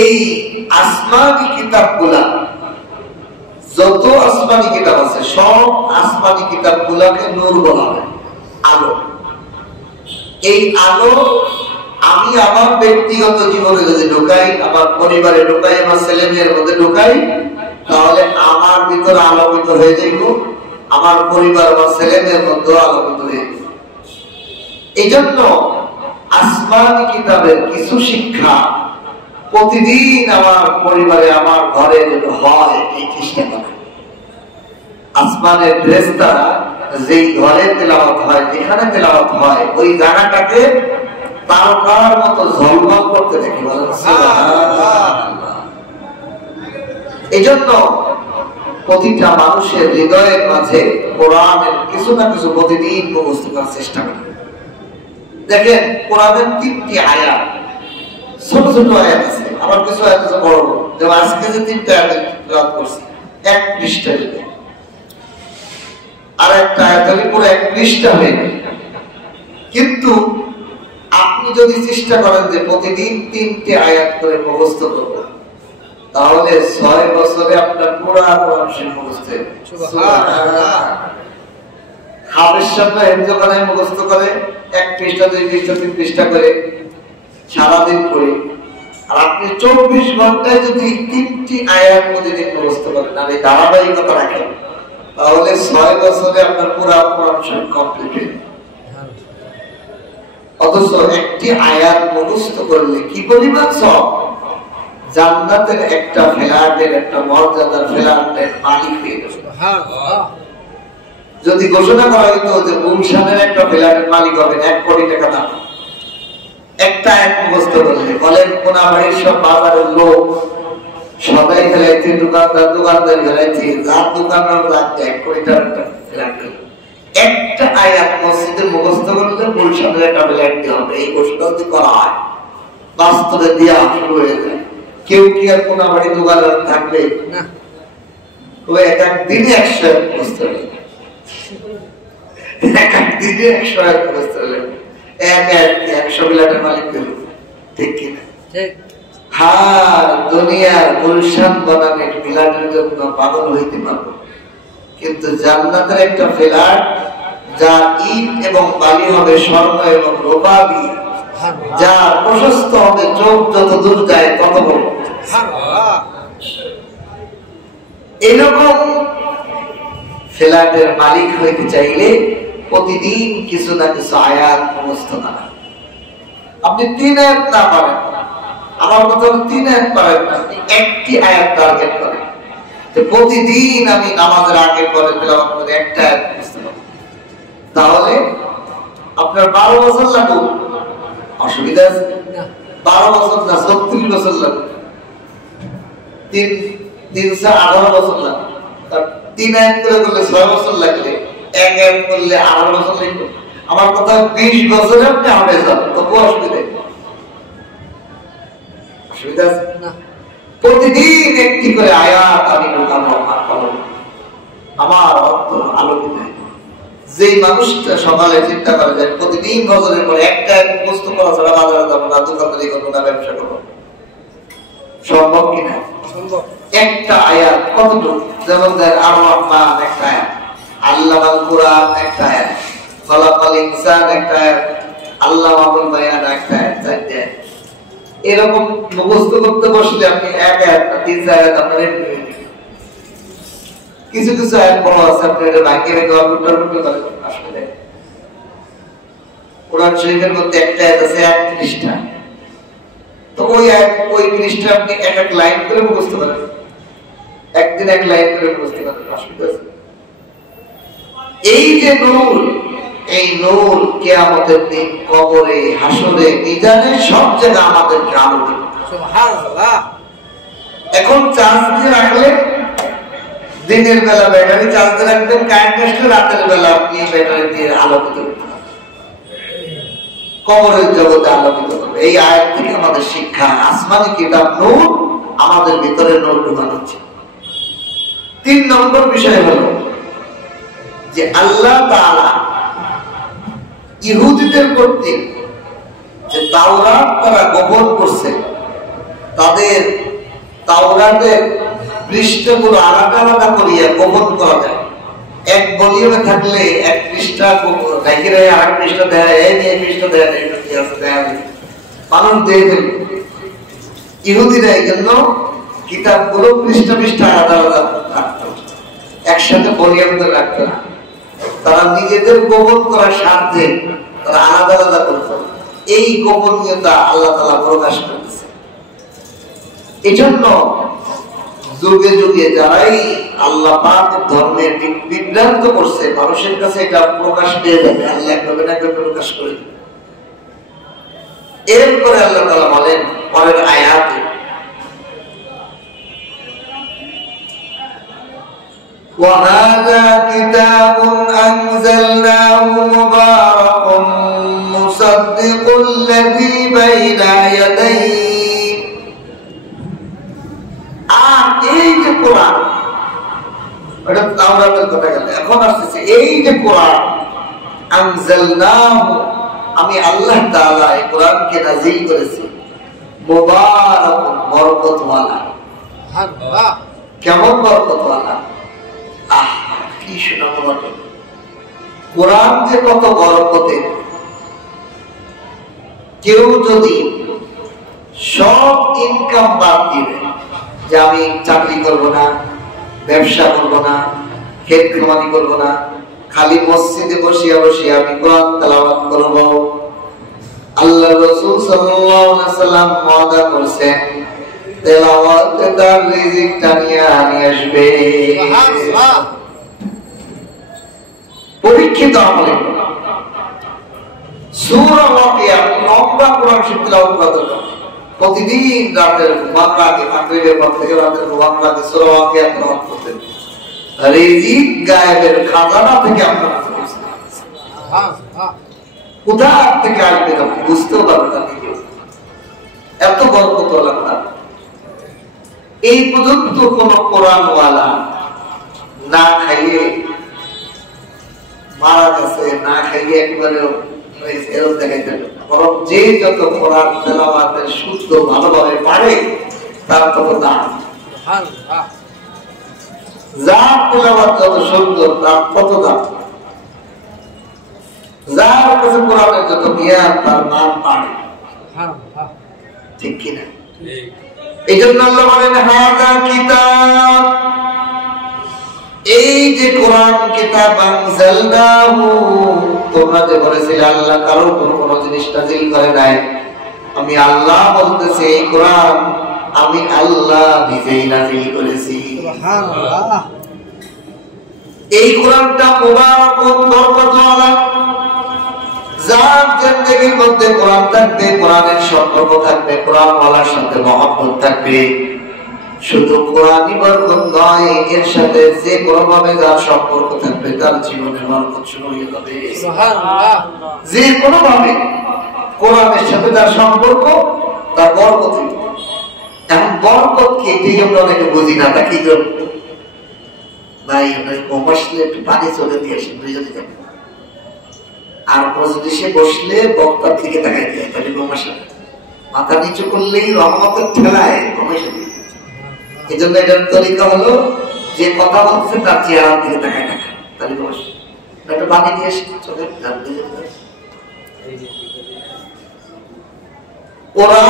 এই আসমানি কিতাবগুলা, যত আসমানি কিতাব আছে সব আসমানি কিতাবগুলাকে নূর বলা হয়, আলো। এই আলো আমি আমার ব্যক্তিগত জীবনে যদি ঢুকাই, আমার পরিবারে ঢুকাই, আমার ছেলে মেয়ের মধ্যে ঢুকাই, তাহলে আমার ভিতরে আলোকিত হয়ে যাইব, আমার পরিবার আমার ছেলে মেয়ের মধ্যে আলোকিত হয়ে যাবে। এই জন্য আসমানি কিতাবের কিছু শিক্ষা প্রতিদিন আমার পরিবারে আমার ঘরে যেন হয় এই চেষ্টা করে। আসমানের ফেরেশতা যেই ঘরে তেলাওয়াত হয়, যেখানে তেলাওয়াত হয়, ওই জায়গাটাকে তারকার মতো ঝলমল করতে দেখি। বলেন সুবহানাল্লাহ। এই জন্য প্রতিটা মানুষের হৃদয়ের মাঝে কোরআনের কিছু না কিছু প্রতিদিন মুখস্থ করার চেষ্টা করে। দেখেন কোরআনের 3টি আয়াত, ছোট ছোট আয়াত আছে, আবার কিছু আয়াত আছে বড় বড়। যেমন আজকে যে 3টা আয়াত তেলাওয়াত করছি, এক পৃষ্ঠা জুড়ে, আর একটা আয়াত হলে পুরো এক পৃষ্ঠা হয়ে গেল। কিন্তু আপনি যদি চেষ্টা করেন যে প্রতিদিন 3টে আয়াত করে মুখস্থ করব, তাহলে 6 বছরে আপনার পুরো কোরআন মুখস্থ হবে। সুবহানাল্লাহ। হাফেজ সাহেব হিফজখানায় মুখস্থ করে 1 পৃষ্ঠা 2 পৃষ্ঠা 3 পৃষ্ঠা করে সারাদিন পড়ে, আর আপনি 24 ঘন্টায় যদি 3টি আয়াত প্রতিদিন মুখস্থ করেন আর এই ধারাবাহিকতা রাখেন, তাহলে 6 বছরে আপনার পুরো কোরআন শরীফ কমপ্লিট। অথচ একটি আয়াত মুখস্থ করলে কি পরিমাণ সওয়াব! জান্নাতের একটা ফ্ল্যাটের, একটা মর্যাদার ফ্ল্যাটের মালিক হয়ে যাবে। যদি ঘোষণা করা হইতো যে গুলশানের একটা ফ্ল্যাটের মালিক হবেন 1 কোটি টাকা দাম, একটা আয়াত মুখস্থ করলে বলেন কোনাবাড়ির সব বাজারের লোক সবাই ফেলাইছে, দোকানদার ফেলাইছে, যার দোকানদার রাখতে 1 কোটি টাকা ফ্ল্যাট, একটা আয়াত মসজিদে মুখস্থ করলে গুলশানের একটা ফ্ল্যাট দেওয়া হবে। এই ঘোষণা যদি করা হয়, বাস্তবে দেওয়া শুরু হয়ে যায়। কেউ কি আর কোনাবাড়ি দোকানদার থাকবে না? তবে এক দিনে 100 মুখস্থ হবে, দিনে 100 মুখস্থ হবে, 100 ফ্ল্যাটের মালিক হলো। ঠিক কিনা? হার দুনিয়ার গুলশান বানানোর ফ্ল্যাটের জন্য পাগল হইতে পারবো, কিন্তু জান্নাতের একটা ফ্ল্যাট যা ইট এবং বালি হবে স্বর্ণ এবং রূপা দিয়ে, যা প্রশস্ত হবে, চোখ যত দূর যায় তত বড়। এরকম ফ্ল্যাটের মালিক হইতে চাইলে প্রতিদিন কিছু না কিছু আয়াত মুখস্থ করা। আপনি 3 আয়াত না পারেন, আমার কথা 3 আয়াত পারেন না, একটি আয়াত টার্গেট করেন যে প্রতিদিন আমি নামাজের আগে পরে তেলাওয়াত করে একটা আয়াত মুখস্থ করব, তাহলে আপনার 12 বছর লাগুক, অসুবিধা আছে না? 12 বছর না, 36 বছর লাগুক, 318 বছর লাগুক। 3 আয়াত করে করলে 6 বছর লাগলে, 1 আয়াত করলে 18 বছর লাগবে। আমার কথা 20 বছরে আপনি হাঁটে যান, তবুও অসুবিধা নেই। অসুবিধা আছে না? প্রতিদিন একটি করে আয়াত আমি ঢোকানো আমার অন্তর আলোকিত। যেই মানুষটা সকালে চিন্তা করে যে প্রতিদিন বছরের পরে একটা মুখস্থ করা ছাড়া বাজারে যাবো না, দোকানদারি করবো না, ব্যবসা করবো, সম্ভব কিনা? একটা আয়াত কতটুকু? যেমন আর রহমান একটা আয়াত, আল্লামাল কুরআন একটা আয়াত, খলাকাল ইনসান একটা আয়াত, আল্লামাউল বায়ান একটা আয়াত, 4টা আয়াত। এরকম মুখস্থ করতে বসলে আপনি 1 আয়াত না 3 আয়াত আপনার কিছু কিছু আয়াত বড় আছে, আপনি এটা ভাগ্যে রেখে অল্পটার মধ্যে করেন। আসলে কোরআন শরীফের মধ্যে একটা আয়াত আছে 31টা, তো ওই আয়াত ওই 30টা আপনি এক এক লাইন করে মুখস্থ করেন, একদিন 1 লাইন করে মুখস্থ করেন, অসুবিধা আছে? এই যে নূর, এই নূর কিয়ামতের দিন কবরে, হাসরে, মিজানে সব জায়গায় আমাদেরকে আলো দিবে। সুবহানাল্লাহ। এখন চার্জ দিয়ে রাখলে দিনের বেলা ব্যাটারি চার্জ দিয়ে রাখবেন, কারেন্ট আসলে রাতের বেলা আপনি ব্যাটারি দিয়ে আলোকিত করতে পারবেন, কবরের জগতে আলোকিত করবে। এই আয়াত থেকে আমাদের শিক্ষা, আসমানি কিতাব নূর, আমাদের ভিতরে নূর ঢুকানো হচ্ছে। 3 নম্বর বিষয় হলো যে আল্লাহ তাআলা ইহুদিদের কর্তৃক যে তাওরাত তারা গোপন করছে, তাদের তাওরাতের পৃষ্ঠাগুলো আলাদা আলাদা করিয়া গোপন করা যায়। এক ভলিউমে থাকলে 1 পৃষ্ঠা ঢাকি রেখে আর 1 পৃষ্ঠা দেয়, এই নিয়ে পৃষ্ঠা দেয়, মানুষ দিয়ে দেবে। ইহুদিরা এই জন্য কিতাবগুলো পৃষ্ঠা পৃষ্ঠা আলাদা আলাদা রাখতো, একসাথে ভলিউম করে রাখতো না। তারা নিজেদের গোপন করার স্বার্থে তারা আলাদা আলাদা করত। এই গোপনীয়তা আল্লাহ তাআলা প্রকাশ করেছে। এজন্য যুগে যুগে যারাই আল্লাহ পাকের ধর্মের বিভ্রান্ত করছে, মানুষের কাছে এটা প্রকাশ পেয়ে যাবে, আল্লাহ একভাবে না একভাবে প্রকাশ করে দেবে। এরপরে আল্লাহ তাআলা বলেন পরের আয়াতে, وَهَذَا كِتَابٌ أَنزَلْنَاهُ مُبَارَكٌ مُصَدِّقُ الَّذِي بَيْنَ يَدَيْهِ। আর এই যে কোরআন, এটা তাওরাতের কথা গেল, এখন আসছে এই যে কোরআন, আনজালনাহু, আমি আল্লাহ তাআলা এই কোরআনকে নাযিল করেছি, মুবারাকুন, বরকতওয়ালা। সুবহানাল্লাহ। কেমন বরকতওয়ালা? কি শোনাবো বলো, কোরআন যে কত বরকতের। কেউ যদি সব ইনকাম বাদ দিবে, যে আমি চাকরি করব না, ব্যবসা করব না, খেত খামারি করবো না, খালি মসজিদে বসিয়া বসিয়া আমি কোরআন তেলাওয়াত করব। আল্লাহ রাসূল সাল্লাল্লাহু আলাইহি ওয়াসাল্লাম ওয়াদা করেছেন তেলাওয়াতে তার রিজিক টানিয়া নিয়ে আসবে। সুবহানাল্লাহ। পরীক্ষিত আমলে সূরা ওয়াকিয়া লম্বা কোরআন শিখতে হবে। প্রতিদিন রাতের ঘুমানোর আগে মাগরিবের পর থেকে রাতের ঘুমানোর আগে সূরা ওয়াকিয়া তেলাওয়াত করতেন। রিজিক গায়েবের খাজানা থেকে আপনারা কোথা থেকে আসবে বুঝতেও পারবেন না, এত বরকত আল্লাহ। এই পর্যন্ত কোন কোরআনওয়ালা না খাইয়ে মারা গেছে, না খাইয়ে একবারে বরং যে যত কোরআন তেলাওয়াতের শুদ্ধ ভালোভাবে পারে তার তত দাম, যার তেলাওয়াত যত সুন্দর তার তত দাম, যার কাছে কোরআনের যত জ্ঞান তার মান বাড়ে। ঠিক কিনা? এই জন্য আল্লাহ বলেন হাযা কিতাব, এই যে কোরআন কিতাব আনজালনাহু, তোমরা যে বলেছিলে আল্লাহ কারো কোন জিনিস নাযিল করে নাই, আমি আল্লাহ বলতেছি এই কোরআন আমি আল্লাহ নিজেই নাযিল করেছি। সুবহানাল্লাহ। এই কোরআনটা মুবারাকুন বরকতওয়ালা, যার জিন্দেগির মধ্যে কোরআন থাকবে, কোরআনের সম্পর্ক থাকবে, কোরআনওয়ালার সাথে মহব্বত থাকবে, শুধু কোরআনই বরকত নয়, এর সাথে যে কোনো ভাবে যার সম্পর্ক থাকবে তার জীবনে বরকত শুরু হয়ে যাবে। সুবহানাল্লাহ। যে কোনো ভাবে কোরআনের সাথে তার সম্পর্ক তার বরকত। এখন বরকত কি এটাই আমরা অনেকে বুঝি না, তা কি করব ভাই? আপনার বসলে একটু পানি চলে দিয়ে আসেন, বুঝে দিতে। আর মজলিসে বসলে বক্তার দিকে তাকাই দেয়, তাহলে বমাসা মাথা নিচু করলেই রহমতের ঠেলায় বমাসা দিয়ে। এই জন্য এটার তরিকা হলো যে কথা বলছে তার চেহারার দিকে তাকায় থাকা, তাহলে বমাসা একটা পানি দিয়ে আসে চোখের ধান দিয়ে। ওরা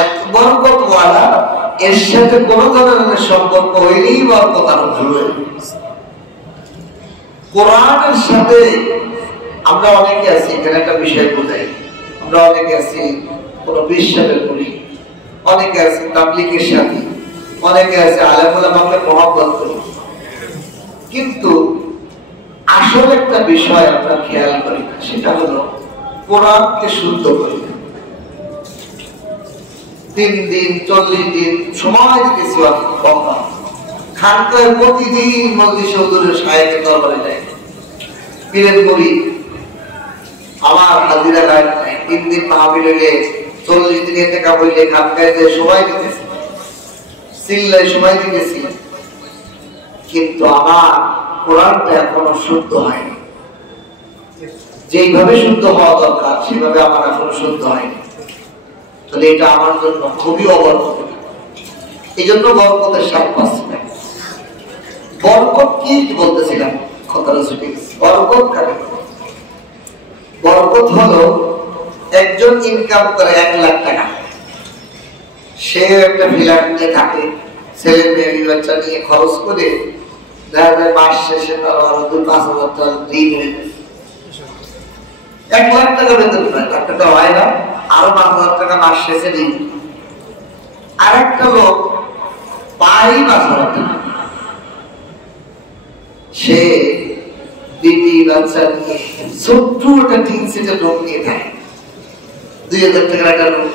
এত বরকতওয়ালা, এর সাথে কোন ধরনের সম্পর্ক হইলেই বরকত আরো ভালো হয়ে। কোরআনের সাথে আমরা অনেকে আছি, এখানে একটা বিষয় বোঝাই, আমরা অনেকে আছি কোন বিশ্বাসের করি, অনেকে আছে তাবলীগের সাথে, অনেকে আছে আলেম ওলামাকে মহব্বত করি, কিন্তু আসল একটা বিষয় আমরা খেয়াল করি না, সেটা হলো কোরআনকে শুদ্ধ করি না। 3 দিন 40 দিন সময় দিতেছি খানকায় প্রতিদিন মজলিস হুজুরের সাহেবের দরবারে যায়, পীরের মুরিদ আমার হাজিরা গায় 3 দিন মাহফিল হইলে 40 দিনে টাকা বইলে খানকায় যে সময় দিতেছি, সিল্লাই সময় দিতেছি, কিন্তু আমার কোরআনটা এখনো শুদ্ধ হয়নি। যেইভাবে শুদ্ধ হওয়া দরকার সেভাবে আমার এখনো শুদ্ধ হয়নি। তাহলে এটা আমার জন্য খুবই অবরকত। এই জন্য বরকতের স্বাদ পাচ্ছি না। বরকত কি বলতেছিলাম, কথাটা ছুটে গেছে। বরকত কাকে? বরকত হলো একজন ইনকাম করে 1 লাখ টাকা, সে একটা ফ্ল্যাট নিয়ে থাকে, ছেলে মেয়ে বাচ্চা নিয়ে খরচ করে দেখা যায় মাস শেষে তার আরো 2-5 হাজার টাকা ঋণ হয়ে যায়। 1 লাখ টাকা বেতন পায়, টাকাটা হয় না, আরো 5 হাজার টাকা মাস শেষে ঋণ। আর একটা লোক পাই 5 হাজার টাকা, সে বিবি বাচ্চা নিয়ে ছোট্ট একটা 3 সিটের রুম নিয়ে থাকে, 2000 টাকার একটা রুম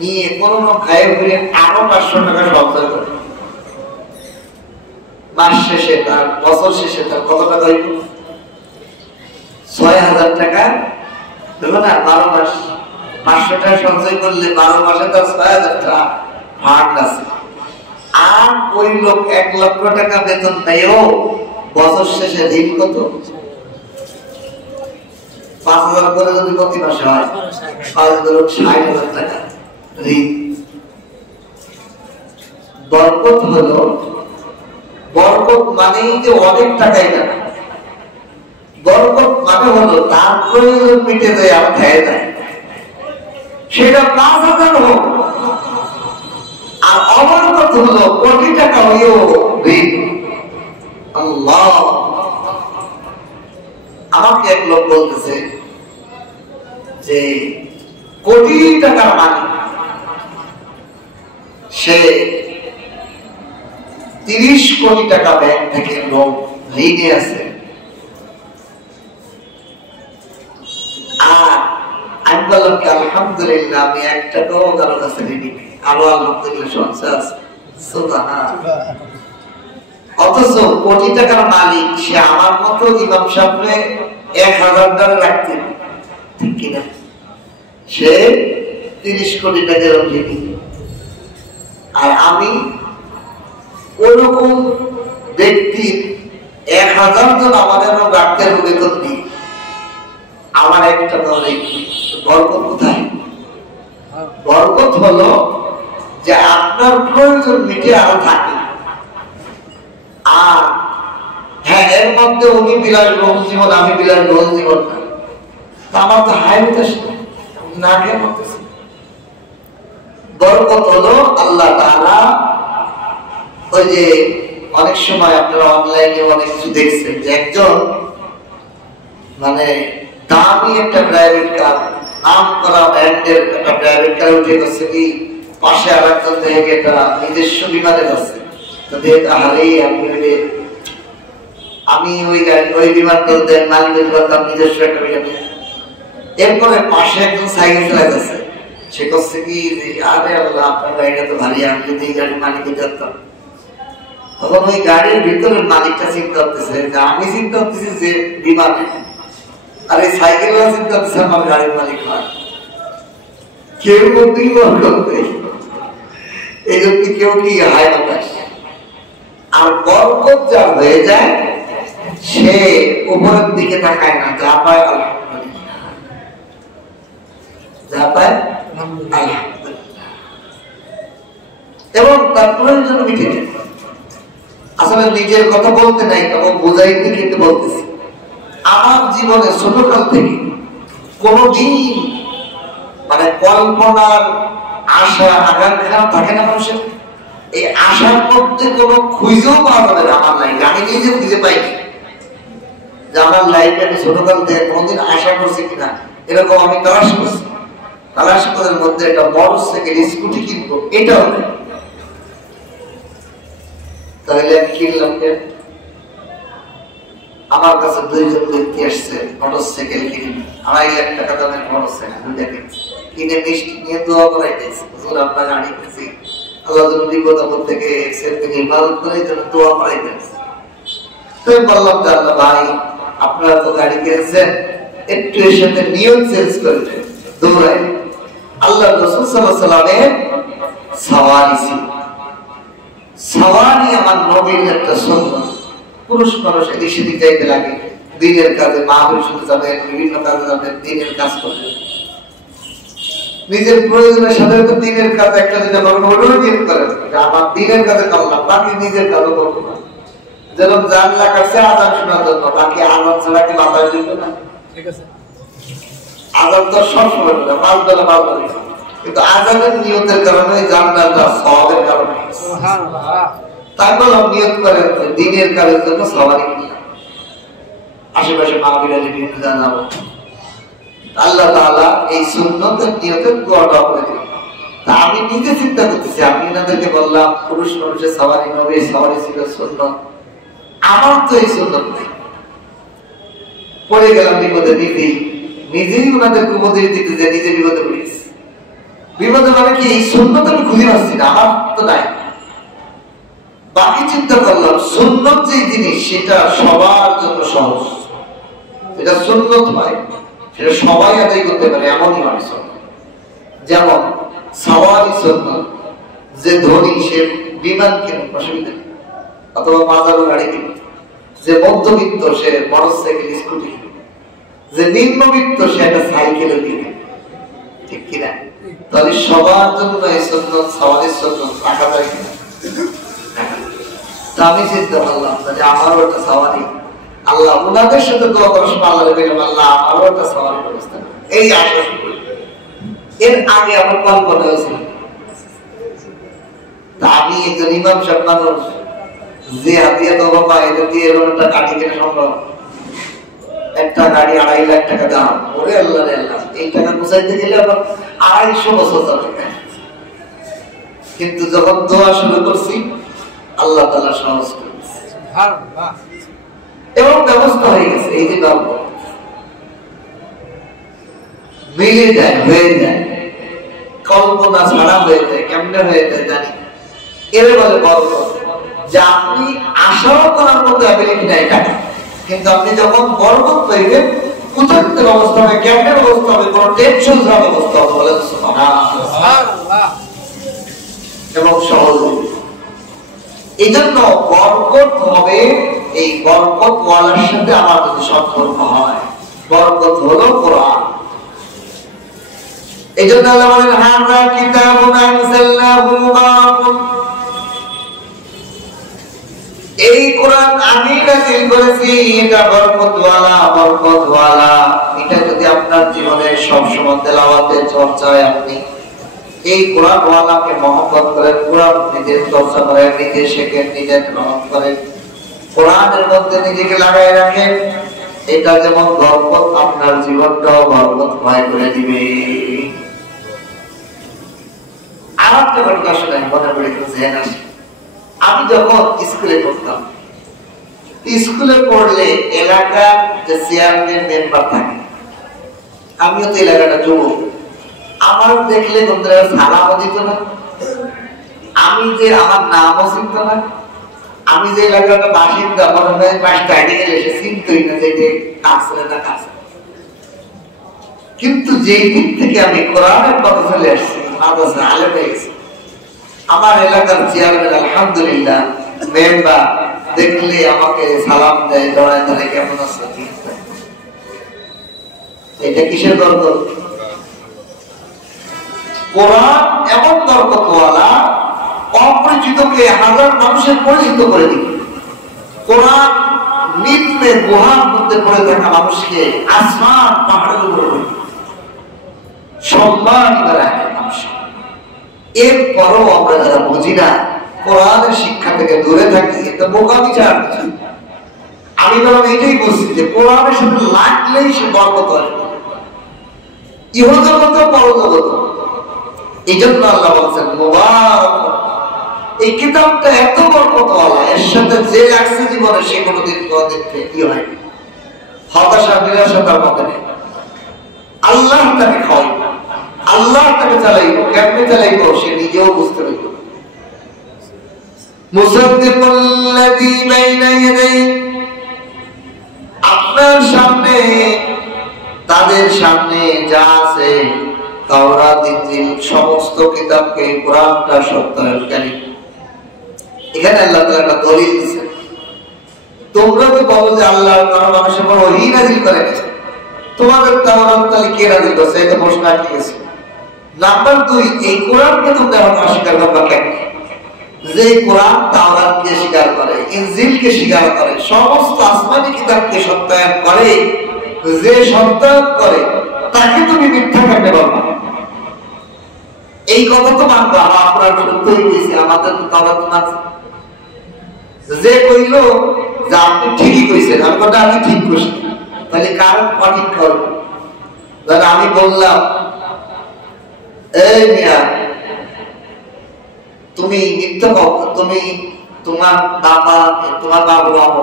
নিয়ে কোনো খায় ঘুরে আরো 500 টাকা সঞ্চয় করে। মাস শেষে তার, বছর শেষে তার কত টাকা হইল? 6000 টাকা হলো না? 12 মাস 500 টাকা সঞ্চয় করলে 12 মাসে তার 6000 টাকা ফান্ড আছে। আর ওই লোক 1 লক্ষ টাকা বেতন পেয়েও বছর শেষে ঋণ কত? 5000 করে যদি প্রতি মাসে হয়, 60,000 টাকা ঋণ। বরকত হলো, বরকত মানেই যে অনেক টাকাই না, বরকত মানে হলো তার প্রয়োজন মিটে যায় আর খেয়ে যায়, সেটা 5000 হোক। আর অবরকত বরকত হলো কোটি টাকা হইও ঋণ। আল্লাহ, আমাকে এক লোক বলতেছে যে কোটি টাকার মালিক, সে 30 কোটি টাকা ব্যাংক থেকে লোক ঋণে আছে। আর আমি বললাম কি আলহামদুলিল্লাহ, আমি 1 টাকাও কারো কাছে ঋণী নেই, আরো আলহামদুলিল্লাহ সংসার আছে। অথচ কোটি টাকার মালিক সে আমার মতো ইমাম সাহেবরে 1000 রাখতেন, ঠিক কিনা? সে 30 কোটি টাকার ঋণী। আর আমি ওরকম ব্যক্তির 1000 জন আমাদের ডাক্তার বেতন দিই, আমার 1 টাকা নেই। বরকত কোথায়? বরকত হলো যে আপনার প্রয়োজন মিটে আরো থাকে। আর হ্যাঁ, এর মধ্যে উনি বিলাসবহুল জীবন, আমি বিলাসবহুল জীবন না, আমার তো হাই হইতেছে না, কেন হতেছে? বরকত হলো আল্লাহ তাআলা, ওই যে অনেক সময় আপনারা অনলাইনে অনেক কিছু দেখছেন যে একজন মানে দামি একটা প্রাইভেট কার, নাম করা ব্র্যান্ডের একটা প্রাইভেট কার উঠে গেছে, কি পাশে আর একজন দেখে একটা নিজস্ব বিমানে যাচ্ছে, তো দেখ হারেই আমি ওই গাড়ি ওই বিমানটা দেখ মালিকের করতাম নিজস্ব একটা বিমানে। এরপরে পাশে একজন সাইকেল চালা যাচ্ছে, সে করছে কি আরে আল্লাহ আপনার গাড়িটা তো ভারী, আমি যদি এই গাড়ির মালিকে যেতাম। তখন ওই গাড়ির ভিতরের মালিকটা চিন্তা করতেছে যে আমি চিন্তা করতেছি যে বিমানে, আর এই সাইকেল চিন্তা করতেছে আমার গাড়ির মালিক হয়। কেউ মধ্যেই করবে, এই জন্য কেউ কি হায় হতাশ। আর বরকত যা হয়ে যায় সে উপরের দিকে তাকায় না, যা পায় আলহামদুলিল্লাহ, যা পায় আলহামদুলিল্লাহ, এবং তার প্রয়োজন মিটে যায়। আসলে নিজের কথা বলতে নাই, তখন বোঝাইতে কিন্তু বলতেছি। আমার জীবনে ছোটকাল থেকে কোনদিন মানে কল্পনার আশা আকাঙ্ক্ষা থাকে না মানুষের, এই আশার মধ্যে কোনো খুঁজেও পাওয়া যাবে না আমার লাইফে। আমি নিজে খুঁজে পাইনি যে আমার লাইফে আমি ছোটকাল থেকে কোনোদিন আশা করছি কিনা, এরকম আমি তালাশ করছি। তালাশ করার মধ্যে একটা মোটরসাইকেল স্কুটি কিনবো, এটাও নেই। তাহলে আমি কিনলাম কেন? আমার কাছে 2 জন ব্যক্তি আসছে মোটরসাইকেল কিনে, 2.5 লাখ টাকা দামের মোটরসাইকেল দেখেন, কিনে মিষ্টি নিয়ে দোয়া করাইতেছে, হুজুর আপনার গাড়ি কিনেছি, আল্লাহ যেন বিপদ আপদ থেকে হিফাজত করে যেন দোয়া করাইতেছে। তো বললাম যে আল্লাহ ভাই আপনারা তো গাড়ি কিনেছেন, একটু এর সাথে নিয়ম চেঞ্জ করে দেন, দৌড়াই। আল্লাহ রাসূল সাল্লাল্লাহু আলাইহি ওয়াসাল্লামের সাওয়ারি ছিল। সাওয়ারি আমার নবীর একটা সুন্নাত। পুরুষ মানুষ এদিক সেদিক যাইতে লাগে, দিনের কাজে, মাহফিল শুনতে যাবেন, বিভিন্ন কাজে যাবেন, দিনের কাজ করবেন, নিজের প্রয়োজনের সাথে দিনের কাজ একটা যেটা করবো ওটাও নিয়ত করেন, আমার দিনের কাজে করলাম, বাকি নিজের কাজও করবো না। যেরকম জানলা কাটছে আজান শোনার জন্য, বাকি আজান ছাড়া কি বাতাস দিত না? ঠিক আছে, আজান তো সবসময় না, 5 বেলা 5 বেলা, কিন্তু আজানের নিয়তের কারণে জান্নাতটা সওয়াবের কারণে। সুবহানাল্লাহ। তারপর নিয়ত করে দিনের কাজের জন্য সওয়ারি কিনলাম, আশেপাশে মাহফিলে বিভিন্ন জানাবো, আল্লাহ তাআলা এই সুন্নতের নিয়তের দোয়াটা করে দিলেন। তা আমি নিজে চিন্তা করতেছি, আমি এনাদেরকে বললাম পুরুষ মানুষের সওয়ারি, নবীর সওয়ারি ছিল সুন্নত, আমার তো এই সুন্নত নেই। পড়ে গেলাম বিপদে, নিজেই ওনাদেরকে উপদেশ দিতে যে নিজে বিপদে পড়ে গেছি। বিপদে মানে কি, এই সুন্নত আমি খুঁজে পাচ্ছি না, আমার তো নাই। বাকি চিন্তা করলাম সুন্নত যে জিনিস সেটা সবার জন্য সহজ, এটা সুন্নত হয়, সেটা সবাই আদায় করতে পারে, এমনই মানুষ। যেমন সাওয়ারি সুন্নত, যে ধনী সে বিমান কেনে, অসুবিধা নেই, অথবা বাজারও গাড়ি কিনে। যে মধ্যবিত্ত সে মোটরসাইকেল স্কুটি কিনে, যে নিম্নবিত্ত সে একটা সাইকেল কিনে, ঠিক কিনা? তাহলে সবার জন্য এই সুন্নত, সাওয়ারি সুন্নত রাখা যায় কিনা? আমি চিন্তা করলাম যে আমারও একটা সাওয়ারি, আল্লাহ ওনাদের সাথে দোয়া করার সময় আল্লাহ বললাম আল্লাহ আমারও একটা সাওয়ারি ব্যবস্থা, এই আশা। এর আগে আমার কল্পনা হয়েছিল আমি একজন ইমাম সাহেব মানুষ, যে হাতিয়া তো বাবা এটা দিয়ে এরকম একটা গাড়ি কেনা সম্ভব? একটা গাড়ি 2.5 লাখ টাকা দাম। ওরে আল্লাহ রে আল্লাহ, এই টাকা বুঝাইতে গেলে আবার 250 বছর যাবে। কিন্তু যখন দোয়া শুরু করছি, আল্লাহ তাআলা সহজ করে দিয়েছে এবং ব্যবস্থা হয়ে গেছে। এই যে গল্প মিলে যায়, হয়ে যায়, কল্পনা ছাড়া হয়ে যায়। কেমনে হয়ে যায় জানি? এর বলে গল্প, যে আপনি আশাও করার মতো অ্যাবিলিটি নাই টাকা, কিন্তু আপনি যখন বরকত পাইবেন, কোথায় অবস্থা হবে, কেমনের অবস্থা হবে, কোন টেনশন ছাড়া অবস্থা হবে। বলেন সুবহানাল্লাহ। এবং সহজ এই জন্য বরকত হবে, এই বরকত ওয়ালার সাথে আমার যদি সম্পর্ক হয়। বরকত হলো কোরআন। এই জন্য আল্লাহ বলেন হাযা কিতাবুন আনজালনাহু মুবারাকুন, এই কোরআন আমি নাযিল করেছি, এটা বরকতওয়ালা, বরকতওয়ালা। এটা যদি আপনার জীবনে সব সময় তেলাওয়াতে চর্চায় আপনি এই কোরআন ওয়ালাকে মহব্বত করেন, কোরআন নিজের চর্চা করেন, নিজে শেখেন, নিজে গ্রহণ করেন, কোরআনের মধ্যে নিজেকে লাগাই রাখেন, এটা যেমন বরকত, আপনার জীবনটাও বরকতময় করে দিবে। আর একটা ঘটনা শোনাই, মনে পড়ে গেছে। আমি যখন স্কুলে পড়তাম, স্কুলে পড়লে এলাকার যে চেয়ারম্যান মেম্বার থাকে, আমিও তো এলাকাটা যুবক, আমার দেখলে বন্ধুরা সালামও দিত না, আমি যে আমার নামও চিনত না, আমি যে এলাকাটা বাসিন্দা মনে হয় পাঁচটা আগে গেলে সে চিনতই না যে কাছে না কাছে। কিন্তু যেই দিক থেকে আমি কোরআনের কথা চলে আসছি, মাদ্রাসা আলেম হয়ে গেছি, আমার এলাকার চেয়ারম্যান আলহামদুলিল্লাহ মেম্বার দেখলে আমাকে সালাম দেয়, জড়ায় ধরে, কেমন আছে। এটা কিসের বরকত? কোরআন এমন বরকতওয়ালা, অপরিচিতকে হাজার মানুষের পরিচিত করে দিবে। কোরআন নিম্নে গুহার মধ্যে পড়ে থাকা মানুষকে আসমান পাহাড়ের উপরে সম্মান করে মানুষ। এরপরও আমরা যারা বুঝি না, কোরআনের শিক্ষা থেকে দূরে থাকি, এটা বোকামি চার। আমি বরং এটাই বুঝছি যে কোরআনের সাথে লাগলেই সে বরকত হয়, ইহজগত পরজগত। এই জন্য আল্লাহ বলছেন মুবারাক, এই কিতাবটা এত বরকতওয়ালা, এর সাথে যে লাগছে জীবনে সে কোনোদিন দেখতে কি হয় হতাশা, নিরাশার মধ্যে নেই। আল্লাহ তাকে খাওয়াই, আল্লাহ তাকে চালাইব, কেমনে চালাইব সে নিজেও বুঝতে পারবে। মুসাদ্দিকুল্লাযী বাইনা ইয়াদাইহি, আপনার সামনে, তাদের সামনে যা আছে তাওরাত, ইনজিল, সমস্ত কিতাবকে কোরআনটা সত্যায়নকারী। এখানে আল্লাহ তাআলা একটা দলিল দিয়েছেন। তোমরা তো বলো যে আল্লাহ তাআলা মানুষের উপর ওহী নাযিল করেন, তোমাদের তাওরাত তাহলে কে নাযিল করছে? এটা প্রশ্ন আসে গেছে। নাম্বার 2, এই কোরআনকে তোমরা এখন অস্বীকার করবা কেন? যে কোরআন তাওরাতকে স্বীকার করে, ইনজিলকে স্বীকার করে, সমস্ত আসমানি কিতাবকে সত্যায়ন করে, যে সত্যায়ন করে তাকে তুমি মিথ্যা কেন বলবা? এই কথা তো মানবা, আপনার সত্যই কইছি, আমাদের তো তাওরাত মানছে। যে কইল যে আপনি ঠিকই কইছেন, আমি কথা আমি ঠিক কইছি, তাহলে কার সঠিক করব? ধর আমি বললাম এই মিয়া তুমি মিথ্যা কথা, তুমি তোমার বাবা, তোমার বাবু বাবু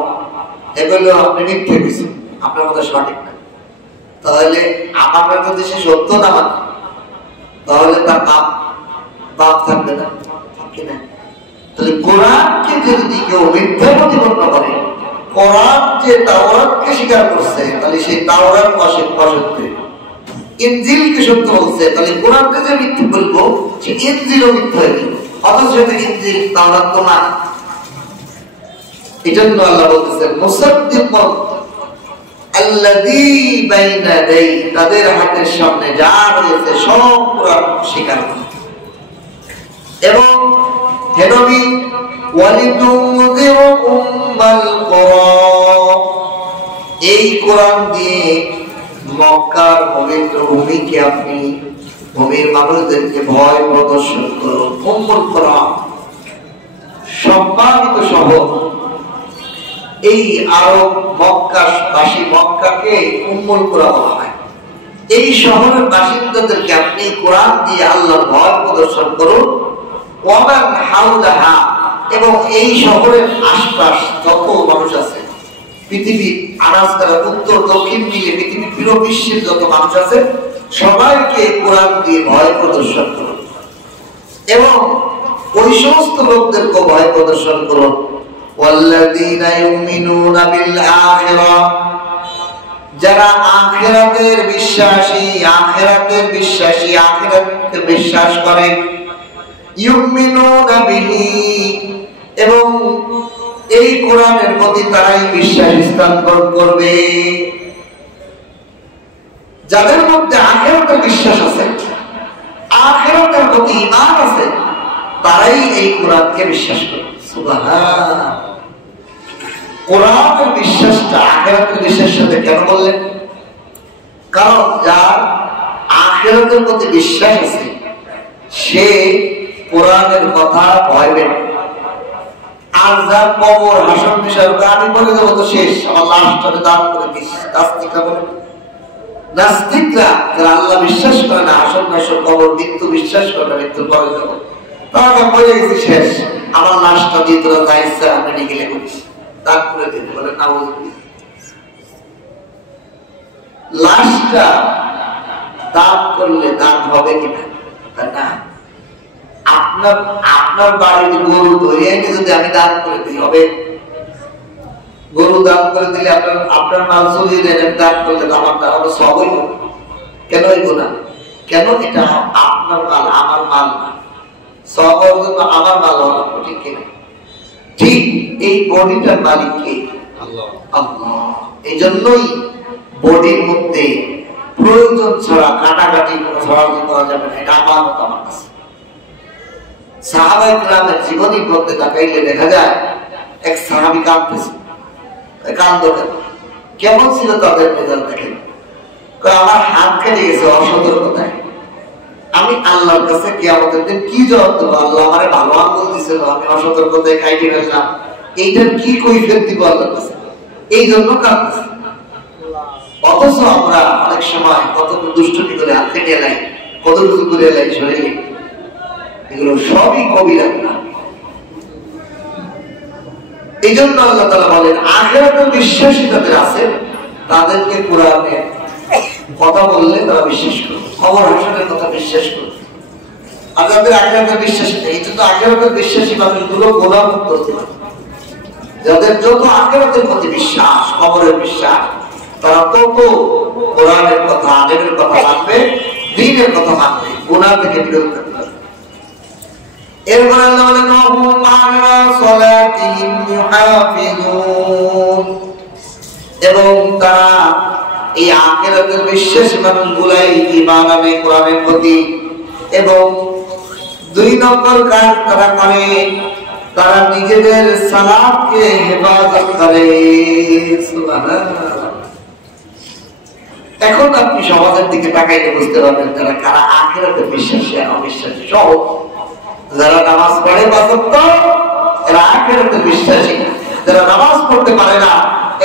এগুলো আপনি মিথ্যে কইছেন, আপনার কথা সঠিক না। তাহলে আমার যদি সে সত্য না মানে, তাহলে তার বাপ থাকবে না, ঠিক না? তাহলে কোরআনকে যদি কেউ মিথ্যা প্রতিপন্ন করে, কোরআন যে তাওরাতকে স্বীকার করছে, তাহলে সেই তাওরাত অসত্য, ইনজিলকে সত্য বলছে, তাহলে কোরআনকে যে মিথ্যা বলবো সে ইনজিলও মিথ্যা হয়ে গেল। অথচ ইনজিল তাওরাত তো না। এজন্য আল্লাহ বলতেছেন মুসাদ্দিকুন আল্লাযী বাইনা ইয়াদাইহি, তাদের হাতের সামনে যা রয়েছে সব কোরআন স্বীকার করে। এবং হে নবী ওয়ালিতুনযিরু উম্মাল কুরা, এই কোরআন দিয়ে মক্কার পবিত্র ভূমিকে আপনি, ভূমির মানুষদেরকে ভয় প্রদর্শন করুন। উম্মুল কুরা সম্মানিত শহর। এই আরব মক্কাবাসী, মক্কাকে উম্মুল কুরা বলা হয়। এই শহরের বাসিন্দাদেরকে আপনি কোরআন দিয়ে আল্লাহর ভয় প্রদর্শন করুন। ওয়ামান হাওলাহা, এবং এই শহরের আশপাশ যত মানুষ আছে, পৃথিবীর আনাজকারা উত্তর দক্ষিণ মিলে পৃথিবীর পুরো বিশ্বের যত মানুষ আছে সবাইকে কোরআন দিয়ে ভয় প্রদর্শন করুন এবং ওই সমস্ত লোকদেরকে ভয় প্রদর্শন করুন ওয়াল্লাযীনা ইউমিনুনা বিল আখিরাহ, যারা আখিরাতের বিশ্বাসী, আখিরাতকে বিশ্বাস করে। ইউমিনুনা বিহি, এবং এই কোরআনের প্রতি তারাই বিশ্বাস স্থাপন করবে। যাদের মধ্যে আখিরাতের বিশ্বাস আছে, আখিরাতের প্রতি ঈমান আছে, তারাই এই কোরআনকে বিশ্বাস করবে। সুবহানাল্লাহ। কোরআনের বিশ্বাসটা আখিরাতের বিশ্বাসের সাথে কেন বললেন? কারণ যার আখিরাতের প্রতি বিশ্বাস আছে সে কোরআনের কথা ভয় পেয়ে। আর যার কবর হাসর বিষয় আমি বলে দেবো তো শেষ, আমার লাশটাকে দান করে দিস, নাস্তিকরা বলে। নাস্তিকরা যারা আল্লাহ বিশ্বাস করে না, হাসর নাসর কবর মৃত্যু বিশ্বাস করে না, মৃত্যুর পরে যাবো, তারা বলে গেছি শেষ, আমার লাশটা দিয়ে তোরা যা ইচ্ছা মেডিকেলে করিস, দান করে দিন। বলে না, লাশটা দান করলে দান হবে কিনা? না, আপনার বাড়ির গরু ধরে এনে যদি আমি দান করে দিই হবে? গরু দান করে দিলে আপনার মাল চলিয়ে দেন, দান করলে আমার তাহলে সবই হবে। কেন হইব না? কেন? এটা আপনার মাল, আমার মাল না, সব জন্য আমার মাল হওয়া, ঠিক কিনা? ঠিক এই বডিটার মালিক কে? আল্লাহ। এই জন্যই বডির মধ্যে প্রয়োজন ছাড়া কাটাকাটি কোনো সরাসরি করা যাবে না, এটা আমার মত। আমার কাছে সাহাবায়ে কেরামের জীবনীর মধ্যে তাকাইলে দেখা যায় এক সাহাবী কাঁদতেছে। কেমন ছিল তাদের মেজাজ দেখেন? আমার হাত কেটে গেছে অসতর্কতায়, আমি আল্লাহর কাছে কিয়ামতের দিন কি জবাব দেবো? আল্লাহ আমারে ভালো আঙ্গুল দিছিল, আমি অসতর্কতায় কাইটে ফেললাম, এইটার কি কৈফিয়ত দিব আল্লাহর কাছে? এই জন্য কাঁদতেছে। অথচ আমরা অনেক সময় কত দুষ্টুমি করে হাত কেটে এলাই, কত কিছু করে এলাই শরীরে, এগুলো সবই কবিরা না। এই জন্য আল্লাহ তাআলা বলেন আখিরাতের বিশ্বাসী যাদের আছে তাদেরকে কোরআনের কথা বললে তারা বিশ্বাস করবে, কবর হাসরের কথা বিশ্বাস করবে। আর যাদের আখিরাতের বিশ্বাসী নেই, এই জন্য আখিরাতের বিশ্বাসী মানুষগুলো গোলামুক্ত হতে পারে। যাদের যত আখিরাতের প্রতি বিশ্বাস, কবরের বিশ্বাস, তারা তত কোরআনের কথা, আলেমের কথা মানবে, দ্বীনের কথা মানবে, গুনাহ থেকে বিরত থাকবে। এরপর আল্লাহ বলেন ওয়াহুম আলা সালাতিহিম ইউহাফিজুন, এবং তারা এই আখিরাতের বিশ্বাসী মানুষগুলাই ঈমান আনে কোরআনের প্রতি। এবং দুই নম্বর কাজ তারা করে, তারা নিজেদের সালাতকে হেফাজত করে। সুবহানাল্লাহ। এখন আপনি সমাজের দিকে তাকাইলে বুঝতে পারবেন যারা কারা আখিরাতের বিশ্বাসী আর অবিশ্বাসী সহ। যারা নামাজ পড়ে বাস্তব এরা আখিরাতের বিশ্বাসী, যারা নামাজ পড়তে পারে না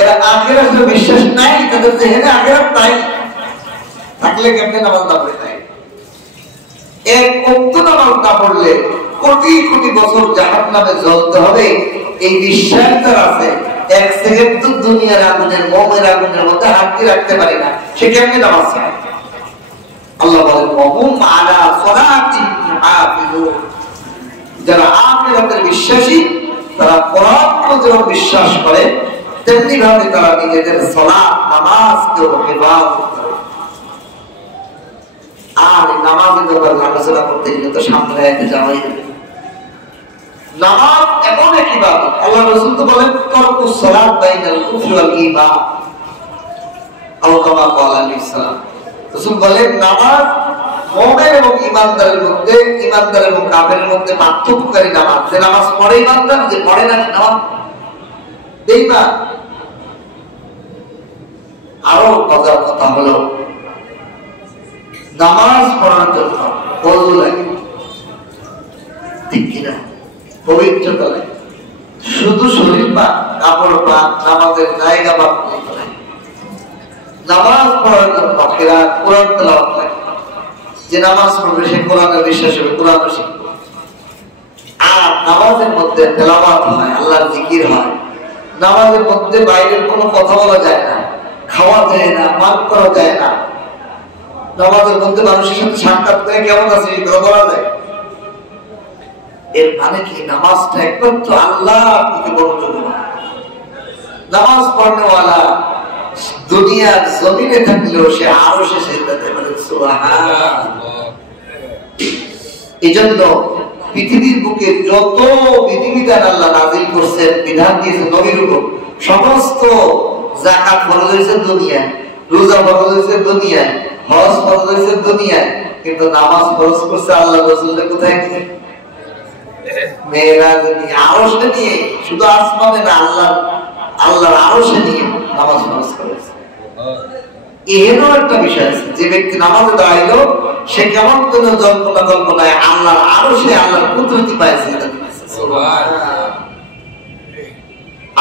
এরা আখিরাতের বিশ্বাস নাই, তাদের যেখানে আখিরাত নাই, থাকলে কেমনে নামাজ না পড়ে নাই? এক ওয়াক্ত নামাজ না পড়লে কোটি কোটি বছর জাহান্নামে জ্বলতে হবে, এই বিশ্বাস যার আছে, এক সেকেন্ড তো দুনিয়ার আগুনের, মোমের আগুনের মধ্যে হাত দিয়ে রাখতে পারি না, সে কেমনে নামাজ পড়ে? আল্লাহ বলেন ওয়াহুম আলা সালাতিহিম ইউহাফিজুন, যারা আখিরাতের বিশ্বাসী তারা কোরআনকে যেমন বিশ্বাস করে তেমনি ভাবে তারা নিজেদের সালাত, নামাজকে হেফাজত করে। আর নামাজের ব্যাপারে আলোচনা করতে গেলে তো সামনে একটা যাওয়াই হবে। নামাজ এমন এক ইবাদত, আল্লাহ রাসূল তো বলেন তারকুস সালাত বাইনাল কুফরি ওয়াল ঈমান, আও কামা ক্বালা আলাইহিস সালাম। রাসূল বলেন নামাজ মুমিন এবং ঈমানদারের মধ্যে, ঈমানদার এবং কাফেরের মধ্যে পার্থক্যকারী নামাজ। যে নামাজ পড়ে ঈমানদার, যে পড়ে না নামাজ বেঈমান। আরো মজার কথা হলো নামাজ পড়ার জন্য ওযু লাগে, ঠিক কিনা? পবিত্রতা লাগে। কাপড় পাক, নামাজের জায়গা পাক, নামাজ পড়ার জন্য কিরাত কোরআন তেলাওয়াত লাগে। যে নামাজ পড়বে সে কোরআনে বিশ্বাস হবে, কোরআন শিখবে। আর নামাজের মধ্যে তেলাওয়াত হয়, আল্লাহর জিকির হয়। নামাজের মধ্যে বাইরের কোনো কথা বলা যায় না, খাওয়া যায় না, পান করা যায় না। নামাজের মধ্যে মানুষের সাথে সাক্ষাৎ করে কেমন আছে এই কথা বলা যায়। এর মানে কি নামাজটা একমাত্র আল্লাহ থেকে বড়। নামাজ পড়নেওয়ালা দুনিয়ার জমিনে থাকলেও সে আরো সে সিজদাতে পারে। সুবহানাল্লাহ। এজন্য পৃথিবীর বুকে যত বিধিবিধান আল্লাহ নাযিল করছেন, বিধান দিয়েছেন নবীর উপর, সমস্ত যাকাত ফরজ হয়েছে দুনিয়ায়, রোজা ফরজ হয়েছে দুনিয়ায়, হজ ফরজ হয়েছে দুনিয়ায়, কিন্তু নামাজ ফরজ করছে আল্লাহ রাসূলের কোথায় নিয়ে? মেরাজে নিয়ে, আরশে নিয়ে। শুধু আসমানে না, আল্লাহর আরশে নিয়ে নামাজ ফরজ করেছে। এরও একটা বিষয় আছে, যে ব্যক্তি নামাজে দাঁড়াইলো সে কেমন কোন কল্পনায় আল্লাহর আরশে আল্লাহর কুদরতি পাইছে।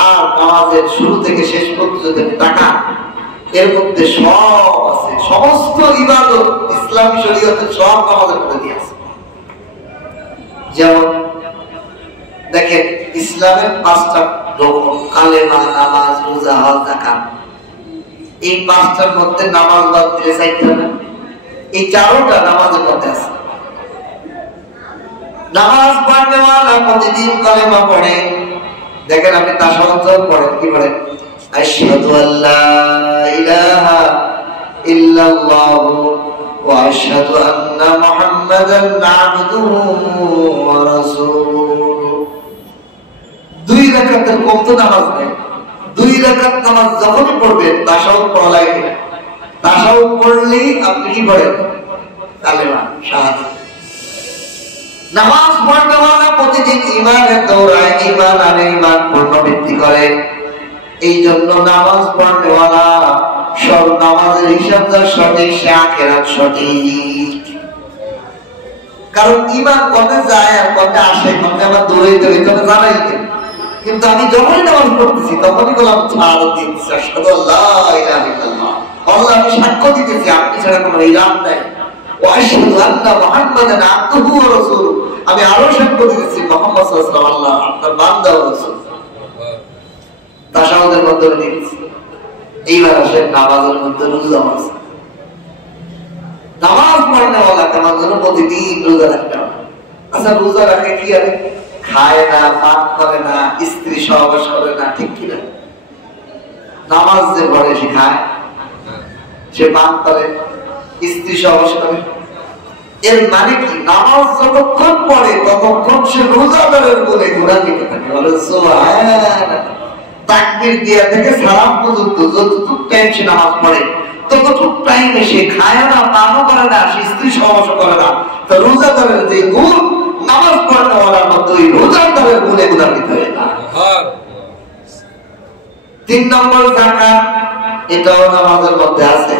আর নামাজের শুরু থেকে শেষ পর্যন্ত টাকা এর মধ্যে সব আছে, সমস্ত ইবাদত ইসলামী শরীয়তের সব নামাজের মধ্যে দিয়ে আছে। যেমন দেখেন ইসলামের 5টা রকম, কালেমা, নামাজ, রোজা, হজ, যাকাত। এই 5টার মধ্যে নামাজ বাদ দিলে 4টা না, এই 4টা নামাজের মধ্যে আছে। নামাজ পড়নেওয়ালা প্রতিদিন কালেমা পড়ে। দেখেন আপনি তাশাহুদ পড়েন, কি পড়েন? আশহাদু আল্লা ইলাহা ইল্লাল্লাহু ওয়া আশহাদু আন্না মুহাম্মাদান আবদুহু ওয়া রাসূলুহু। 2 রাকাতের কম তো নামাজ নেই। 2 রাকাত নামাজ যখনই পড়বেন তাশাহুদ পড়া লাগে না। তাশাহুদ পড়লেই আপনি কি পড়েন? কালেমা, শাহাদাত। নামাজ পড়নেওয়ালা প্রতিদিন ঈমানের দৌড়ায়, ঈমান আনে, ঈমান পুনরাবৃত্তি করে। এই জন্য নামাজ পড়নেওয়ালা সব নামাজের হিসাবটা সঠিক, সে আখিরাত সঠিক। কারণ ঈমান কবে যায় আর কবে আসে, কবে আমার দৌড়াইতে হবে তবে জানাই দেন। কিন্তু আমি যখনই নামাজ পড়তেছি তখনই বললাম আশহাদু আল্লা ইলাহা ইল্লাল্লাহ, আল্লাহ আমি সাক্ষ্য দিতেছি আপনি ছাড়া কোনো ইলাহ নাই, ওয়া আশহাদু আন্না মুহাম্মাদান আবদুহু ওয়া রাসূলুহু, আমি আরো সাক্ষ্য দিতেছি মুহাম্মদ সাল্লাল্লাহু আলাইহি ওয়াসাল্লাম আল্লাহ আপনার বান্দা ও রাসূল। তাশাহুদের মধ্যে দিয়েছি। এইবার আসেন নামাজের মধ্যে রোজা আছে। নামাজ পড়নেওয়ালা কেমন যেন প্রতিদিন রোজা রাখতে হবে। আচ্ছা রোজা রাখে কি আরে? খায় না, পান করে না, স্ত্রী সহবাস করে না, ঠিক কিনা? নামাজ যে পড়ে সে খায়, সে পান করে, স্ত্রী সহবাস করে। এর মানে কি নামাজ যতক্ষণ পড়ে ততক্ষণ সে রোজাদারের বলে গুনাহ দিতে থাকে। বলে সুবহানাল্লাহ। তাকবীর দিয়া থেকে সালাম পর্যন্ত যতটুকু টাইম সে নামাজ পড়ে ততটুকু টাইমে সে খায় না, পানও করে না, সে স্ত্রী সহবাস করে না। তো রোজাদারের যে গুণ নামাজ পড়নেওয়ালার মধ্যে ওই রোজাদারের গুণে গুনাহ দিতে হয় না। 3 নম্বর যাকাত, এটাও নামাজের মধ্যে আছে।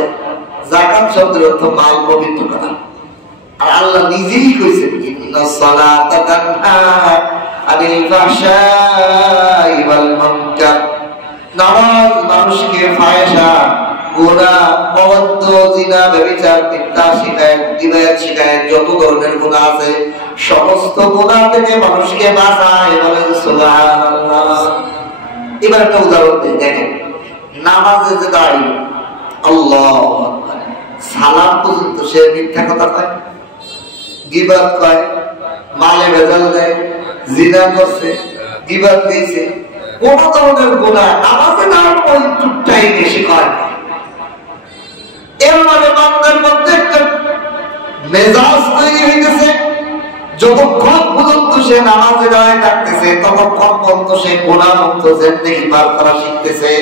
যাকাত শব্দের অর্থ মাল পবিত্র করা। আর আল্লাহ নিজেই কইছেন ইন্নাস সালাতা তানহা আনিল ফাহশাই ওয়াল মুনকার। নামাজ মানুষকে ফাহিশা, গুনাহ, অবাধ্য, জিনা, ব্যভিচার, মিথ্যা শিকায়ত, গীবত শিকায়ত, যত ধরনের গুনাহ আছে সমস্ত গুনাহ থেকে মানুষকে বাঁচায়। বলেন সুবহানাল্লাহ। এবার একটা উদাহরণ দিই, দেখেন নামাজে যে দাঁড়িয়ে আল্লাহু আকবার, সালাম পর্যন্ত সে মিথ্যা কথা কয়, গীবত কয়, মালে ভেজাল দেয়, জিনা করছে, গীবত দিয়েছে, কোন ধরনের গুনাহ নামাজে দাঁড়ানোর একটু টাইম বেশি করে। এর মানে বান্দার মধ্যে একটা মেজাজ তৈরি হইতেছে, যতক্ষণ পর্যন্ত সে নামাজে দাঁড়ায় থাকতেছে ততক্ষণ পর্যন্ত সে গুনাহ মুক্ত জিন্দেগি পার করা শিখতেছে।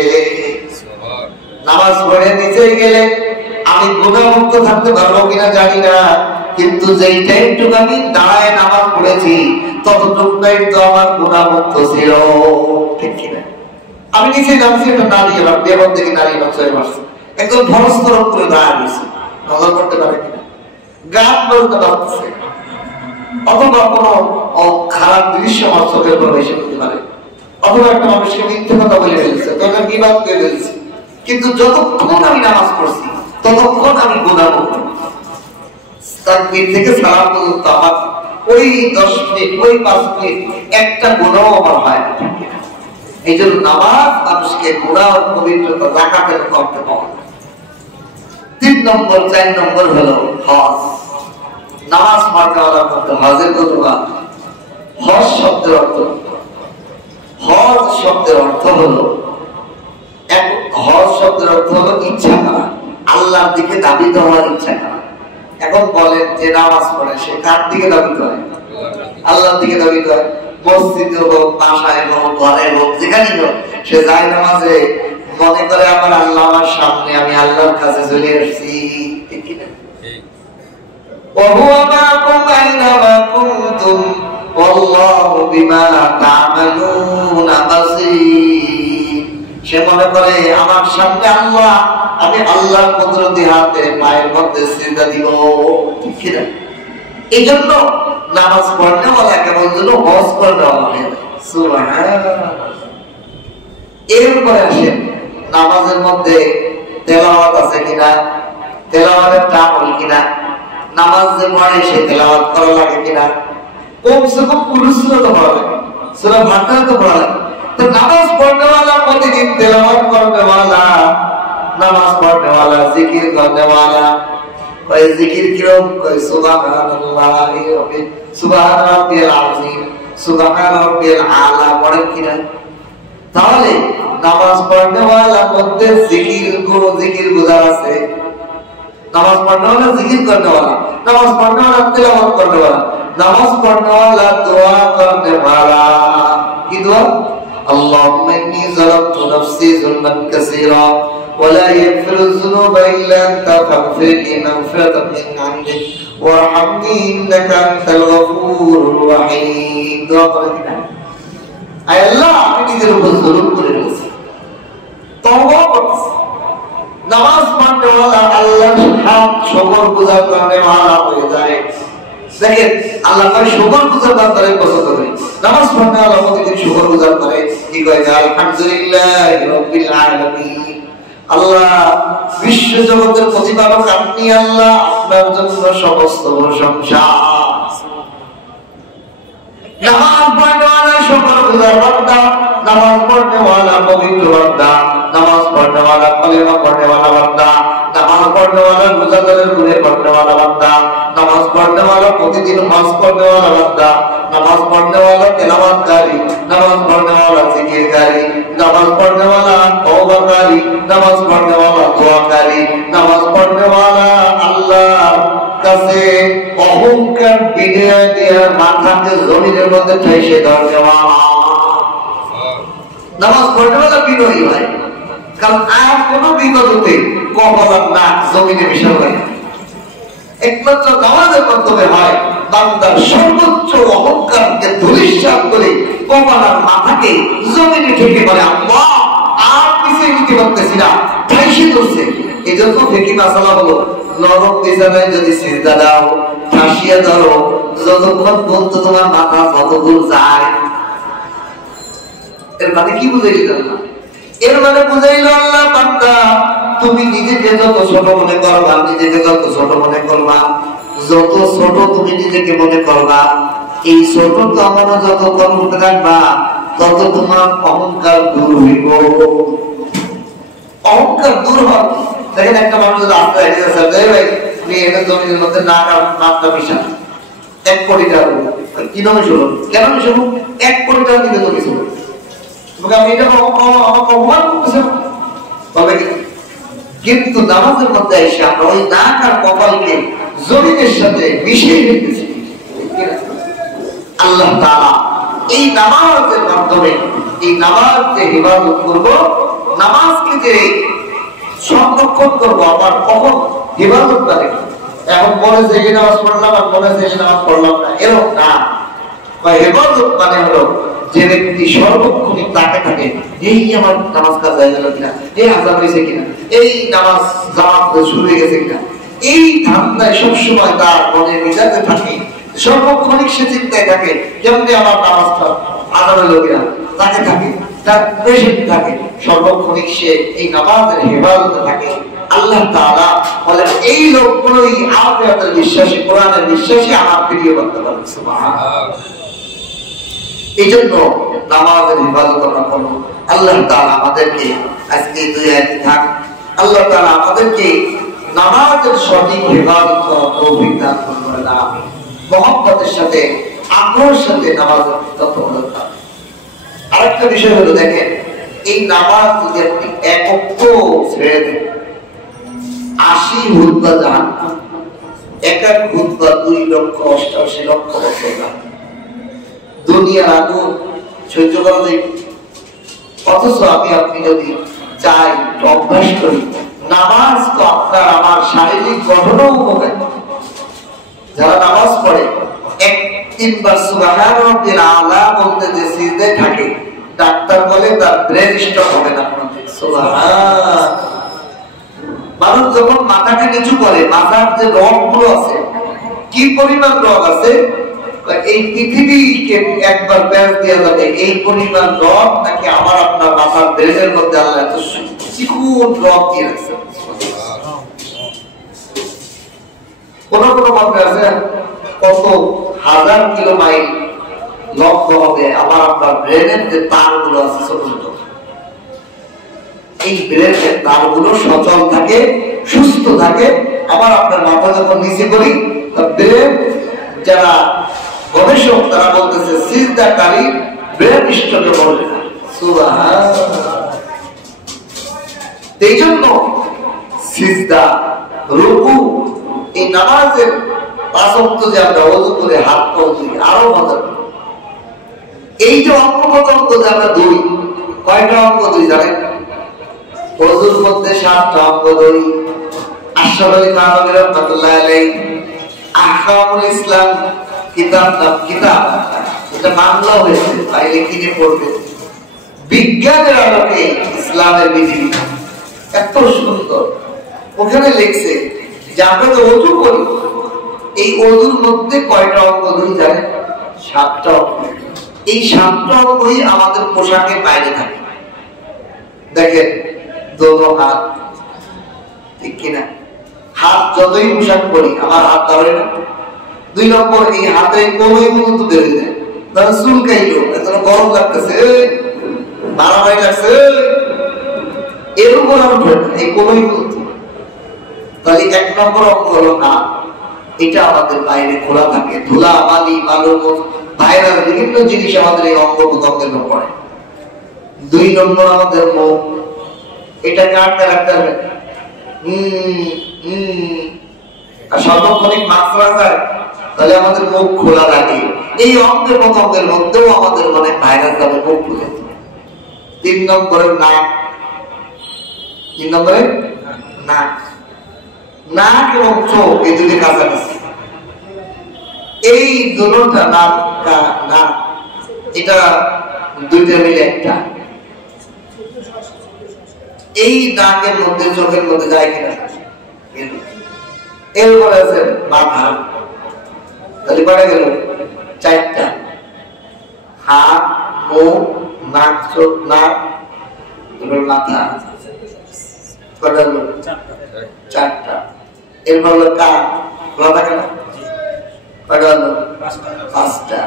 নামাজ পড়ে নিচে গেলে আমি গুনাহ মুক্ত থাকতে পারবো কিনা জানি না, কিন্তু যেই টাইমটুকু আমি দাঁড়ায় নামাজ পড়েছি ততটুকু টাইম তো আমার গুনাহ মুক্ত ছিল, ঠিক কিনা? আমি নিচে নামছি, একটা নারী এবার বেবদ দেখি নারী নজরে মারছে, একদম ধরস্তরক করে দাঁড়ায় গেছে, নজর করতে পারে কিনা? গান বলতে পারতেছে, অথবা কোনো খারাপ দৃশ্য আমার চোখের উপর এসে করতে পারে। অথবা একটা মানুষকে মিথ্যে কথা বলে ফেলছে, তখন বিবাদ করে ফেলছে, কিন্তু যতক্ষণ আমি নামাজ পড়ছি ততক্ষণ আমি গুনাহ করব। তাকবীর থেকে সালাম পর্যন্ত আমার ওই 10 মিনিট ওই 5 মিনিট একটা গুনাহ আমার হয় না। এই জন্য নামাজ মানুষকে গুনাহ পবিত্রতা জাকাতের করতে পারে। 3 নম্বর 4 নম্বর হলো হজ। নামাজ পড়ার মধ্যে হজের কথা। হজ শব্দের অর্থ, হজ শব্দের অর্থ হলো হজ শব্দের অর্থ হলো ইচ্ছা করা, আল্লাহর দিকে ধাবিত হওয়ার ইচ্ছা করা। এখন বলেন যে নামাজ পড়ে সে কার দিকে ধাবিত হয়? আল্লাহর দিকে ধাবিত হয়। মসজিদে হোক, বাসায় হোক, ঘরে হোক, যেখানেই হোক, সে যায় নামাজে মনে করে আমার আল্লাহ আমার সামনে, আমি আল্লাহর কাছে চলে আসছি। ঠিক কিনা? وهو معكم أينما كنتم والله بما تعملون بصير। সে মনে করে আমার সামনে আল্লাহ, আমি আল্লাহর কুদরতি হাতে পায়ের মধ্যে সিজদা দিব। ঠিক কিনা? এই জন্য নামাজ পড়তে বলা কেমন যেন হজ করতে বলা হয়। সুবহানাল্লাহ। এরপরে আসেন নামাজের মধ্যে তেলাওয়াত আছে কিনা, তেলাওয়াতের আমল কিনা, নামাজ যে পড়ে সে তেলাওয়াত করা লাগে কিনা, কমসে কম কুরআন সূরা তো পড়া লাগে, সূরা ফাতিহা তো পড়া লাগে। তো নামাজ পড়নে वाला প্রতিদিন তেলাওয়াত করনে वाला, নামাজ পড়নে वाला, জিকির করনে वाला, कोई जिक्र किरम कोई सुबहानाल्लाहि रब्बिल सुबहान रब्बिल आज़ीम सुबहान रब्बिल आला পড়েন কিনা? তাহলে নামাজ পড়নে वाला মধ্যে জিকির গুজার আছে। নামাজ পড়নে वाला जिक्र करने वाला, नामाज पढ़ने वाला तिलावत करने वाला, नामाज पढ़ने वाला दुआ करने वाला। की दुआ? अल्लाहुम्मा इन्नी ज़लमतु नफ्सी ज़ुल्मन कसीरा वला यग़फिरु ज़ुनूबा इल्ला अंता फ़ाग़फ़िर ली मग़फ़िरतम मिन इंदिक वरहमनी इन्नका अंतल गफ़ूरुर रहीम। दुआ করেন না? আয় আল্লাহ, আমি নিজের উপর জুলুম করে ফেলেছি, তওবা করছি। নামাজ পড়নে वाला আল্লাহর হামদ শুকরগুজার করনে वाला হয়ে যায়। দেখেন আল্লাহ পাক শুকরগুজার বান্দাদের পছন্দ করে। নামাজ পড়নে वाला প্রতিদিন শুকরগুজার করে, কি কয়? আলহামদুলিল্লাহি রাব্বিল আলামিন। আল্লাহ বিশ্ব জগতের প্রতিপালক আপনি, আল্লাহ আপনার জন্য সমস্ত প্রশংসা। নামাজ পড়নে वाला শুকরগুজার বান্দা, নামাজ পড়নে वाला পবিত্র বান্দা, নামাজ পড়নে वाला কলেমা পড়নে वाला বান্দা, নামাজ পড়নে वाला রোজাদারের গুনাহ পড়নে वाला বান্দা, নামাজ পড়নে वाला প্রতিদিন হজ করনে वाला বান্দা, নামাজ পড়নে वाला তেলাওয়াতকারী, নামাজ পড়নে वाला জিকিরকারী, নামাজ পড়নে वाला তওবাকারী, নামাজ পড়নে वाला দোয়াকারী, নামাজ পড়নে वाला আল্লাহর কাছে অহংকার বিনয় দিয়ে মাথাকে জমিনের মধ্যে ঠেসে ধরতে ওয়ালা। নামাজ পড়নে वाला বিনয়ী হয়, কারণ আর কোন বিপদতে কপাল আর নাক জমিনে মিশানো হয় না। একমাত্র নামাজের মাধ্যমে হয় বান্দার সর্বোচ্চ অহংকারকে ধূলিসাৎ করে কপাল আর মাথাকে জমিনে ঠেকে বলে আল্লাহ আর পিছিয়ে নিতে পারতেছি না, ঠাইসে ধরছে। এই জন্য ফিকি মাসালা হলো নরম বিছানায় যদি সিজদা দাও, ঠাসিয়ে ধরো, যতক্ষণ পর্যন্ত তোমার মাথা যতদূর যায়। এর মানে কি বুঝাইল না? এর মানে বুঝাইল আল্লাহ বান্দা তুমি নিজেকে যত ছোট মনে করবা, নিজেকে যত ছোট মনে করবা, যত ছোট তুমি নিজেকে মনে করবা, এই ছোট কামনা যত করতে রাখবা তত তোমার অহংকার দূর হইব। অহংকার দূর হয়। দেখেন একটা মানুষ রাস্তায় হেঁটে যাচ্ছে, ভাই তুমি এটা জমির মধ্যে নাকটা মিশান 1 কোটি টাকা কি নামে শুনো, কেন শুনো 1 কোটি টাকা দিলে তো কিছু কিন্তু নামাজের মধ্যে এসে আমরা ওই নাক আর কপালকে জমিনের সাথে মিশিয়ে রেখেছি। আল্লাহ তাআলা এই নামাজের মাধ্যমে, এই নামাজ যে ইবাদত করব, নামাজকে যে সংরক্ষণ করবো, আবার কখন ইবাদত করে এখন মনে যে নামাজ পড়লাম আর মনে যে নামাজ পড়লাম না, এরকম না। ইবাদত মানে হলো যে ব্যক্তি সর্বক্ষণই তাকে থাকে এই আমার নামাজ কাজা হয়ে গেল কিনা, এই আযান হয়েছে কিনা, এই নামাজ জামাত শুরু হয়ে গেছে কিনা, এই ধান্দায় সবসময় তার মনে মিজাজে থাকে, সর্বক্ষণিক সে চিন্তায় থাকে কেমনে আমার নামাজটা আদান হলো কিনা, তাকে থাকে, তার প্রেসিডেন্ট থাকে, সর্বক্ষণিক সে এই নামাজের হেফাজতে থাকে। আল্লাহ তাআলা বলেন এই লোকগুলোই আখিরাতের বিশ্বাসী, কোরআনের বিশ্বাসী, আমার প্রিয় করতে পারবে। সুবহানাল্লাহ। এই জন্য নামাজের হেফাজত আমরা করবো। আল্লাহ তাআলা আমাদেরকে আজকে দুই আয়াত থাক, আল্লাহ তাআলা আমাদেরকে নামাজের সঠিক হেফাজত করার তৌফিক দান করুন। আমিন। মহব্বতের সাথে, আগ্রহের সাথে নামাজের তত্ত্বাবধান করুন। আরেকটা বিষয় হলো, দেখেন এই নামাজ যদি আপনি এক ওয়াক্ত ছেড়ে দেন, 80 হুতবা জাহান্নাম, এক এক হুতবা 2,88,00,000 বছর জাহান্নাম। দুনিয়ার আগুন সহ্য করা যায়। অথচ আপনি যদি চাই, অভ্যাস করি, নামাজ তো আপনার আমার শারীরিক গঠনও উপকার। যারা নামাজ পড়ে 1-3 বার সুবহান রাব্বিল আলা বলতে যে সিজদায় থাকে, ডাক্তার বলে তার ব্রেন স্ট্রোক হবে না। সুবহান। মানুষ যখন মাথাকে নিচু করে, মাথার যে রগগুলো আছে, কি পরিমাণ রগ আছে, এই পৃথিবীকে একবার প্যাঁচ দেওয়া যাবে এই পরিমাণ রগ নাকি আমার আপনার মাথার ব্রেনের মধ্যে আল্লাহ এত চিকুন রগ দিয়ে রাখছে। কোন কোন মধ্যে আছে কত হাজার কিলো মাইল লম্বা হবে আমার আপনার ব্রেনের যে তারগুলো আছে ছোট ছোট, এই ব্রেনের তারগুলো সচল থাকে, সুস্থ থাকে। আমার আপনার মাথা যখন নিচে করি, ব্রেন যারা গবেষক তারা বলতেছে সিজদাকারী ব্রেন স্ট্রোকে বলবে না। সুবহানাল্লাহ। এই জন্য সিজদা, রুকু, এই নামাজের 5 ওয়াক্ত যে আমরা ওযু করে হাত পা ধুই, আরো মজা। এই যে অঙ্গ প্রত্যঙ্গ যে আমরা ধুই, কয়টা অঙ্গ ধুই জানেন? ওযুর মধ্যে 7টা অঙ্গ ধুই। আশরাফ আলী থানভী রাহমাতুল্লাহ আলাইহি আহকামুল ইসলাম কিতাব, এটা বাংলা হয়েছে, তাইলে কিনে পড়বে। বিজ্ঞানের আলোকে ইসলামের বিধিবিধান এত সুন্দর। ওখানে লিখছে যে আমরা তো ওযু করি, এই ওযুর মধ্যে কয়টা অঙ্গ ধুই জানেন? 7টা অঙ্গ। এই 7টা অঙ্গই আমাদের পোশাকের বাইরে থাকে। দেখেন দোনো হাত, ঠিক কিনা? হাত যতই পোশাক পরি, আমার হাত ধরে না। 2 নম্বর, এই হাতে কোনোই পর্যন্ত বেরিয়ে যায়। ধরো চুলকাইলো, এত গরম লাগতেছে, মারামারি লাগছে, এর উপর আর উঠে না, এই কোনোই পর্যন্ত। তাহলে 1 নম্বর অঙ্গ হলো হাত। এটা আমাদের বাইরে খোলা থাকে, ধুলা, বালি, বালু, ভাইরাস, বিভিন্ন জিনিস আমাদের এই অঙ্গ প্রত্যঙ্গের উপর পড়ে। 2 নম্বর আমাদের মুখ, এটাকে আটকে রাখতে হবে। আর সর্বক্ষণিক মাস্ক রাখা, তাহলে আমাদের মুখ খোলা থাকে। এই অঙ্গের প্রত্যঙ্গের মধ্যেও আমাদের মানে ভাইরাস যাবে, মুখ খুলে। 3 নম্বরে নাক। 3 নম্বরে নাক, নাক এবং চোখ, এই দুটি কাছাকাছি। এই দুটোটা নাক, নাক, এটা দুইটা মিলে একটা। এই নাকের মধ্যে চোখের মধ্যে যায় কিনা? এরপরে আছে মাথা, তাহলে কয়টা গেল? 4টা। হাত, মুখ, নাক, চোখ, নাক, মাথা, কয়টা হলো? 4টা। এরপর হলো কান, খোলা থাকে না? কয়টা হলো? 5টা।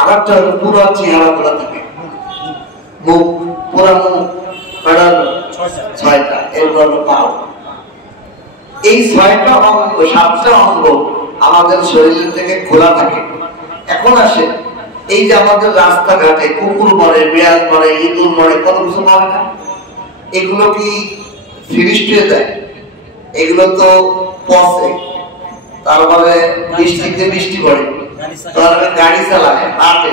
আরেকটা হলো পুরো চেহারা খোলা থাকে, মুখ, পুরা মুখ, কয়টা হলো? 6টা। এরপর হলো পাও। এই 6টা অঙ্গ, 7টা অঙ্গ আমাদের শরীর থেকে খোলা থাকে। এখন আসে, এই যে আমাদের রাস্তাঘাটে কুকুর মরে, বিড়াল মরে, ইঁদুর মরে, কত কিছু মরে না? এগুলো কি ফিনিশড হয়ে যায়? এগুলো তো পচে, তারপরে বৃষ্টিতে বৃষ্টি পড়ে, তারপরে গাড়ি চালায়, হাঁটে,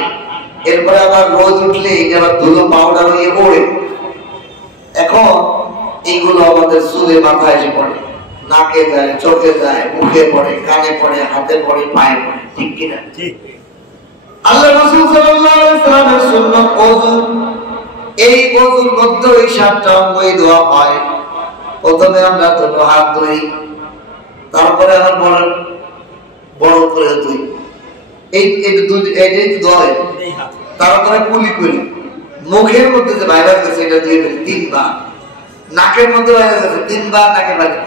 এরপরে আবার রোদ উঠলে এই যে আবার ধুলো পাউডার হয়ে পড়ে। এখন এইগুলো আমাদের চুলে, মাথায় এসে পড়ে, নাকে যায়, চোখে যায়, মুখে পড়ে, কানে পড়ে, হাতে পড়ে, পায়ে পড়ে, ঠিক কিনা? আল্লাহ রাসূল সাল্লাল্লাহু আলাইহি ওয়াসাল্লামের সুন্নাত ওযু। এই ওযুর মধ্যে এই 7টা অঙ্গই ধোয়া হয়। প্রথমে আমরা তো হাত ধুই, তারপরে আমরা বড় করে ধুই, তারপরে কুলি কুলি মুখের মধ্যে যে ভাইরাস আছে এটা দিয়ে ফেলি 3 বার, নাকের মধ্যে ভাইরাস আছে 3 বার নাকে পানি,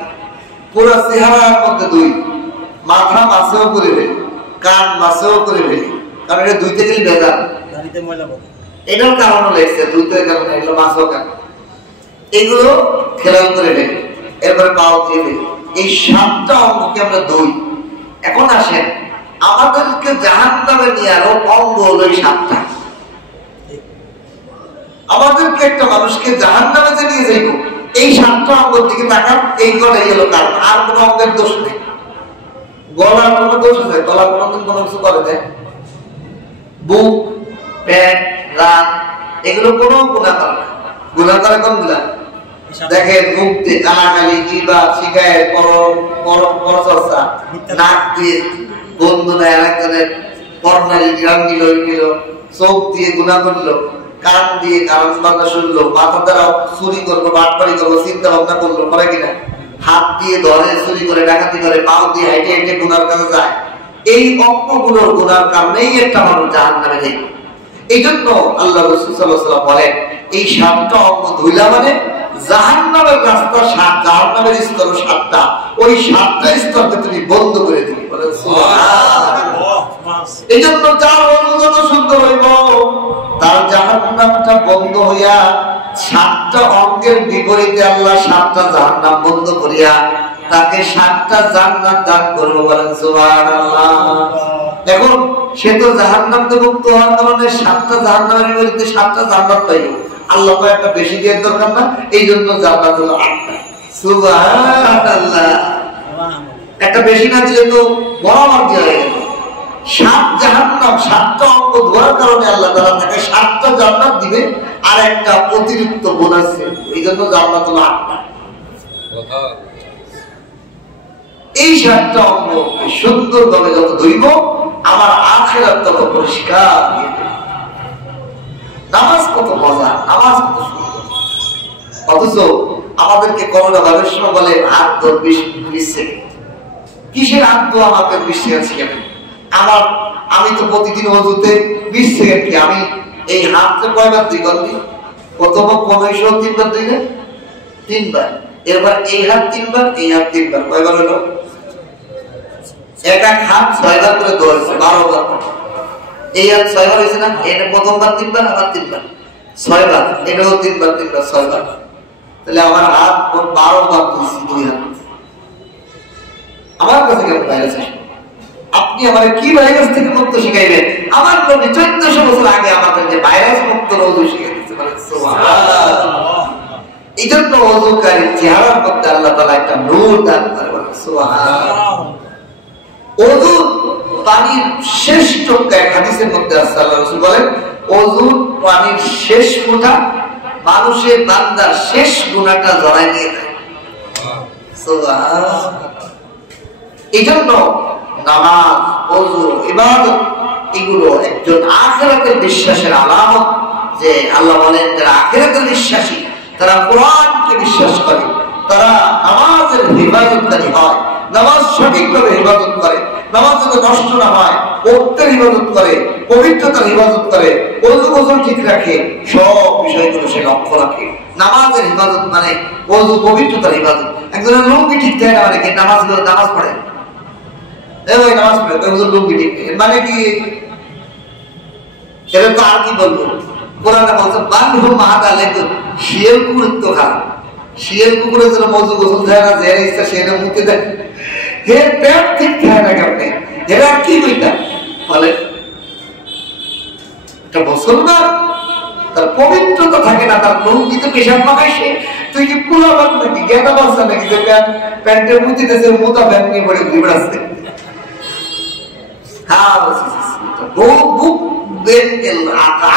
পুরো চেহারার মধ্যে 2, মাথা মাছেও করে ফেলি, কান মাছেও করে ফেলি, কারণ এটা 2 থেকেই ভেজাল। এটার কারণ লেগছে 2 থেকে কারণ এগুলো মাছও কান, এগুলো খেলাল করে ফেলি, এরপরে পাও দিয়ে ফেলি। এই 7টা অঙ্গকে আমরা 2। এখন আসেন আমাদেরকে জাহান্নামে নিয়ে আরো অঙ্গ হলো 7টা। আমাদেরকে একটা মানুষকে জাহান্নামে যে নিয়ে যাইব এই 7টা অঙ্গের দিকে তাকান, এই কটাই হলো কারণ, আর কোনো অঙ্গের দোষ নেই। গলার কোনো দোষ নেই, গলার কোনোদিন কোনো কিছু করে দেয়, বুক, পেট, রান এগুলো কোনো গুণা করে না। গুণা করে কোনগুলা? দেখেন মুখ দিয়ে কালাকালি, গিবা, শিকায়েত, পরচর্চা, নাক দিয়ে গন্ধ নেয় আরেকজনের পর্নারি গ্রাম নিল, চোখ দিয়ে গুণা করলো, কান দিয়ে কারণ বার্তা শুনলো, মাথা দ্বারা চুরি করবো, বাটপাড়ি করবো, চিন্তা ভাবনা করলো, করে কিনা, হাত দিয়ে ধরে চুরি করে, ডাকাতি করে, পাও দিয়ে হাইটে হাইটে গুনার কাছে যায়। এই অঙ্গগুলোর গুনার কারণেই একটা মানুষ জাহান্নামে যাইব। এই জন্য আল্লাহ রাসূল সাল্লাল্লাহু আলাইহি ওয়াসাল্লাম বলেন এই 7টা অঙ্গ ধুইলা মানে জাহান্নামের রাস্তা 7, জাহান্নামের স্তর 7টা, ওই 7টা স্তরকে তুমি বন্ধ করে দিবি। বলেন সুবহানাল্লাহ। এই জন্য যার অঙ্গ শুদ্ধ হইব তার জাহান্নামটা বন্ধ হইয়া 7টা অঙ্গের বিপরীতে আল্লাহ 7টা জাহান্নাম বন্ধ করিয়া তাকে 7টা জান্নাত দান করবে। বলেন সুবহানাল্লাহ। এখন সে তো জাহান্নাম থেকে মুক্ত হওয়ার কারণে 7টা জাহান্নামের বিপরীতে 7টা জান্নাত পাইল। আল্লাহ তো একটা বেশি দেওয়ার দরকার না, এই জন্য জান্নাত হলো 8টা। সুবহানাল্লাহ। একটা বেশি না দিলে তো বরাবর দিয়ে হয়ে গেল। 7 জাহান্নাম 7টা অঙ্গ ধোয়ার কারণে আল্লাহ তাআলা তাকে 7টা জান্নাত দিবে আর একটা অতিরিক্ত বোনাস দেবে, এই জন্য জান্নাত হলো 8টা। এই 7টা অঙ্গ সুন্দরভাবে যত ধরিব আমার আখিরাত তত পরিষ্কার। নামাজ কত মজা, নামাজ কত সুন্দর, অথচ আমাদেরকে করোনা ভাইরাস সময় বলে হাত ধর 20 সেকেন্ড। কিসের হাত ধোয়া আমাকে 20 সেকেন্ড শিখাবেন? আমি তো প্রতিদিন ওযুতে 20 সেকেন্ড কি আমি এই হাতটা কয়বার দিই গন্ডি? প্রথম 1500 3বার দিই না? 3বার। এরপর এই হাত 3বার, এই হাত 3বার, কয়বার হলো? এক হাত 6বার করে ধরছে, 12 বার। এই হাত 6বার হয়েছে না? এটা প্রথমবার 3বার, আবার 3বার, 6বার, এটাও 3বার 3বার 6বার। তাহলে আমার হাত 12 বার ধরছি, 2 হাত। আমার কাছে কেমন ভাইরাস আসবে? আপনি আমাকে কি ভাইরাস থেকে মুক্ত শিখাইবেন? আমার নবী 1400 বছর আগে আমাদের যে ভাইরাস মুক্ত ওযু শিখিয়ে দিয়েছে। বলেন সুবহানাল্লাহ। এই জন্য ওযুকারী চেহারার মধ্যে আল্লাহ তাআলা একটা নূর দান করে। বলেন সুবহানাল্লাহ। ওযু পানির শেষ টুকরা, হাদিসের মধ্যে আছে আল্লাহ রাসূল বলেন ওযু পানির শেষ ফোঁটা মানুষের বান্দার শেষ গুনাহটা জড়ায় নিয়ে যায়। সুবহানাল্লাহ। এই জন্য নামাজ, ওযু, ইবাদত এগুলো একজন আখিরাতের বিশ্বাসের আলামত। যে আল্লাহ বলেন যারা আখিরাতের বিশ্বাসী তারা কোরআনকে বিশ্বাস করে, তারা নামাজের হিফাজতকারী হয়, নামাজ সঠিকভাবে হিফাজত করে, নামাজ যাতে নষ্ট না হয় অর্থের হিফাজত করে, পবিত্রতার হিফাজত করে, ওযু গোসল ঠিক রাখে, সব বিষয়গুলো সে লক্ষ্য রাখে। নামাজের হিফাজত মানে ওযু পবিত্রতার হিফাজত। একজনের লুঙ্গি ঠিক থাকে না মানে কি নামাজ পড়ে? নামাজ পড়ে লুঙ্গি ঠিক মানে কি? এটা তো আর কি বলবো, কোরআনে বলছে বানহু মাহাদা লেকুন, শিয়াল কুকুর তো খারাপ। শিয়াল কুকুরের জন্য ওযু গোসল দেয় না, যে ইচ্ছা সেটা মুতে দেয়। হে পেট ঠিক থাকে না কেমনে? এরা কি কইতা বলে? একটা মুসলমান তার পবিত্রতা থাকে না, তার লুঙ্গিতে পেশাব মাখাইছে। তুই কি পুরা বাদ নাকি গেটা বাচ্চা নাকি যে প্যান্টের মুতি দেশে মোটা প্যান্ট নিয়ে পড়ে ঘুরে আসছে?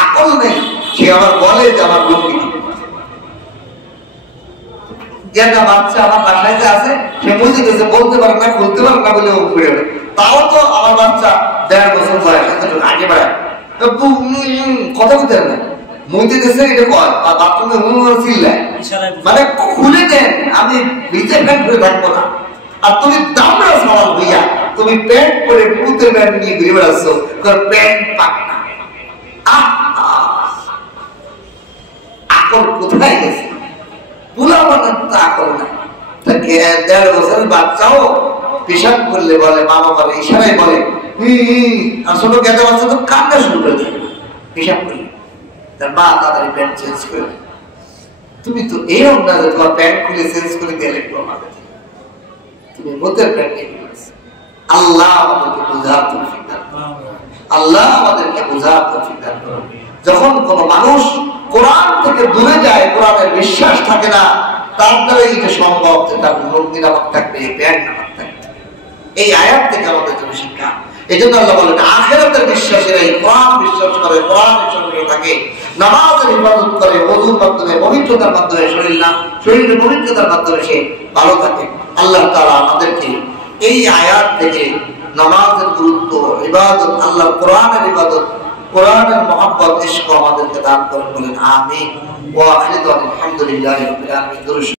আকল নেই, সে আবার বলে যে আমার লুঙ্গি যেটা বাচ্চা আমার বাসায় আছে সে মুছে দিয়েছে, বলতে পারে না, খুলতে পারে না বলে ঘুরে বেড়ে। তাও তো আমার বাচ্চা 1.5 বছর বয়স, আগে বেড়ায়, কথা বলতে না, মুছে দিয়েছে এটা কয় আর বাথরুমে চিল্লায়, মানে খুলে দেন আমি ভিজে প্যান্ট ধরে থাকবো না। আর তুমি দামড়া সওয়াল হইয়া তুমি প্যান্ট পরে পুঁতে প্যান্ট নিয়ে ঘুরে বেড়াচ্ছ, প্যান্ট পাক না। আকল কোথায় গেছে? পুলা বানার তো আকল নাই। 1.5 বছরের বাচ্চাও পেশাব করলে বলে, মা বাবার ইশারায় বলে আর ছোট গেঁদা বাচ্চা তো কান্না শুরু করে দেয় পেশাব করলে, তার মা তাড়াতাড়ি প্যান্ট চেঞ্জ করে দেয়। তুমি তো এরকম না যে তোমার প্যান্ট খুলে চেঞ্জ করে দিয়ে লিখবো আমাকে, তুমি মোদের প্যান্ট নিয়ে করেছো। আল্লাহ আমাদেরকে বোঝার তৌফিক দান করুন, আল্লাহ আমাদেরকে বোঝার তৌফিক দান করুন। যখন কোন মানুষ কোরআন থেকে দূরে যায়, কোরআনের বিশ্বাস থাকে না, তার দ্বারা এটা সম্ভব যে তার লুঙ্গি নামাজ থাকবে, প্যান্ট নামাজ থাকবে। এই আয়াত থেকে আমাদের জন্য শিক্ষা। এই জন্য আল্লাহ বলেন আখিরাতের বিশ্বাসীরা এই কোরআন বিশ্বাস করে, কোরআনের সঙ্গে থাকে, নামাজের ইবাদত করে, ওযুর মাধ্যমে, পবিত্রতার মাধ্যমে, শরীরের পবিত্রতার মাধ্যমে সে ভালো থাকে। আল্লাহ তাআলা আমাদেরকে এই আয়াত থেকে নামাজের গুরুত্ব, ইবাদত, আল্লাহ কোরআনের ইবাদত, কোরআনের মহব্বত, ইশক আমাদেরকে দান করেন বলেন আমিন। ওয়া আখিরু আলহামদুলিল্লাহি রাব্বিল আলামিন।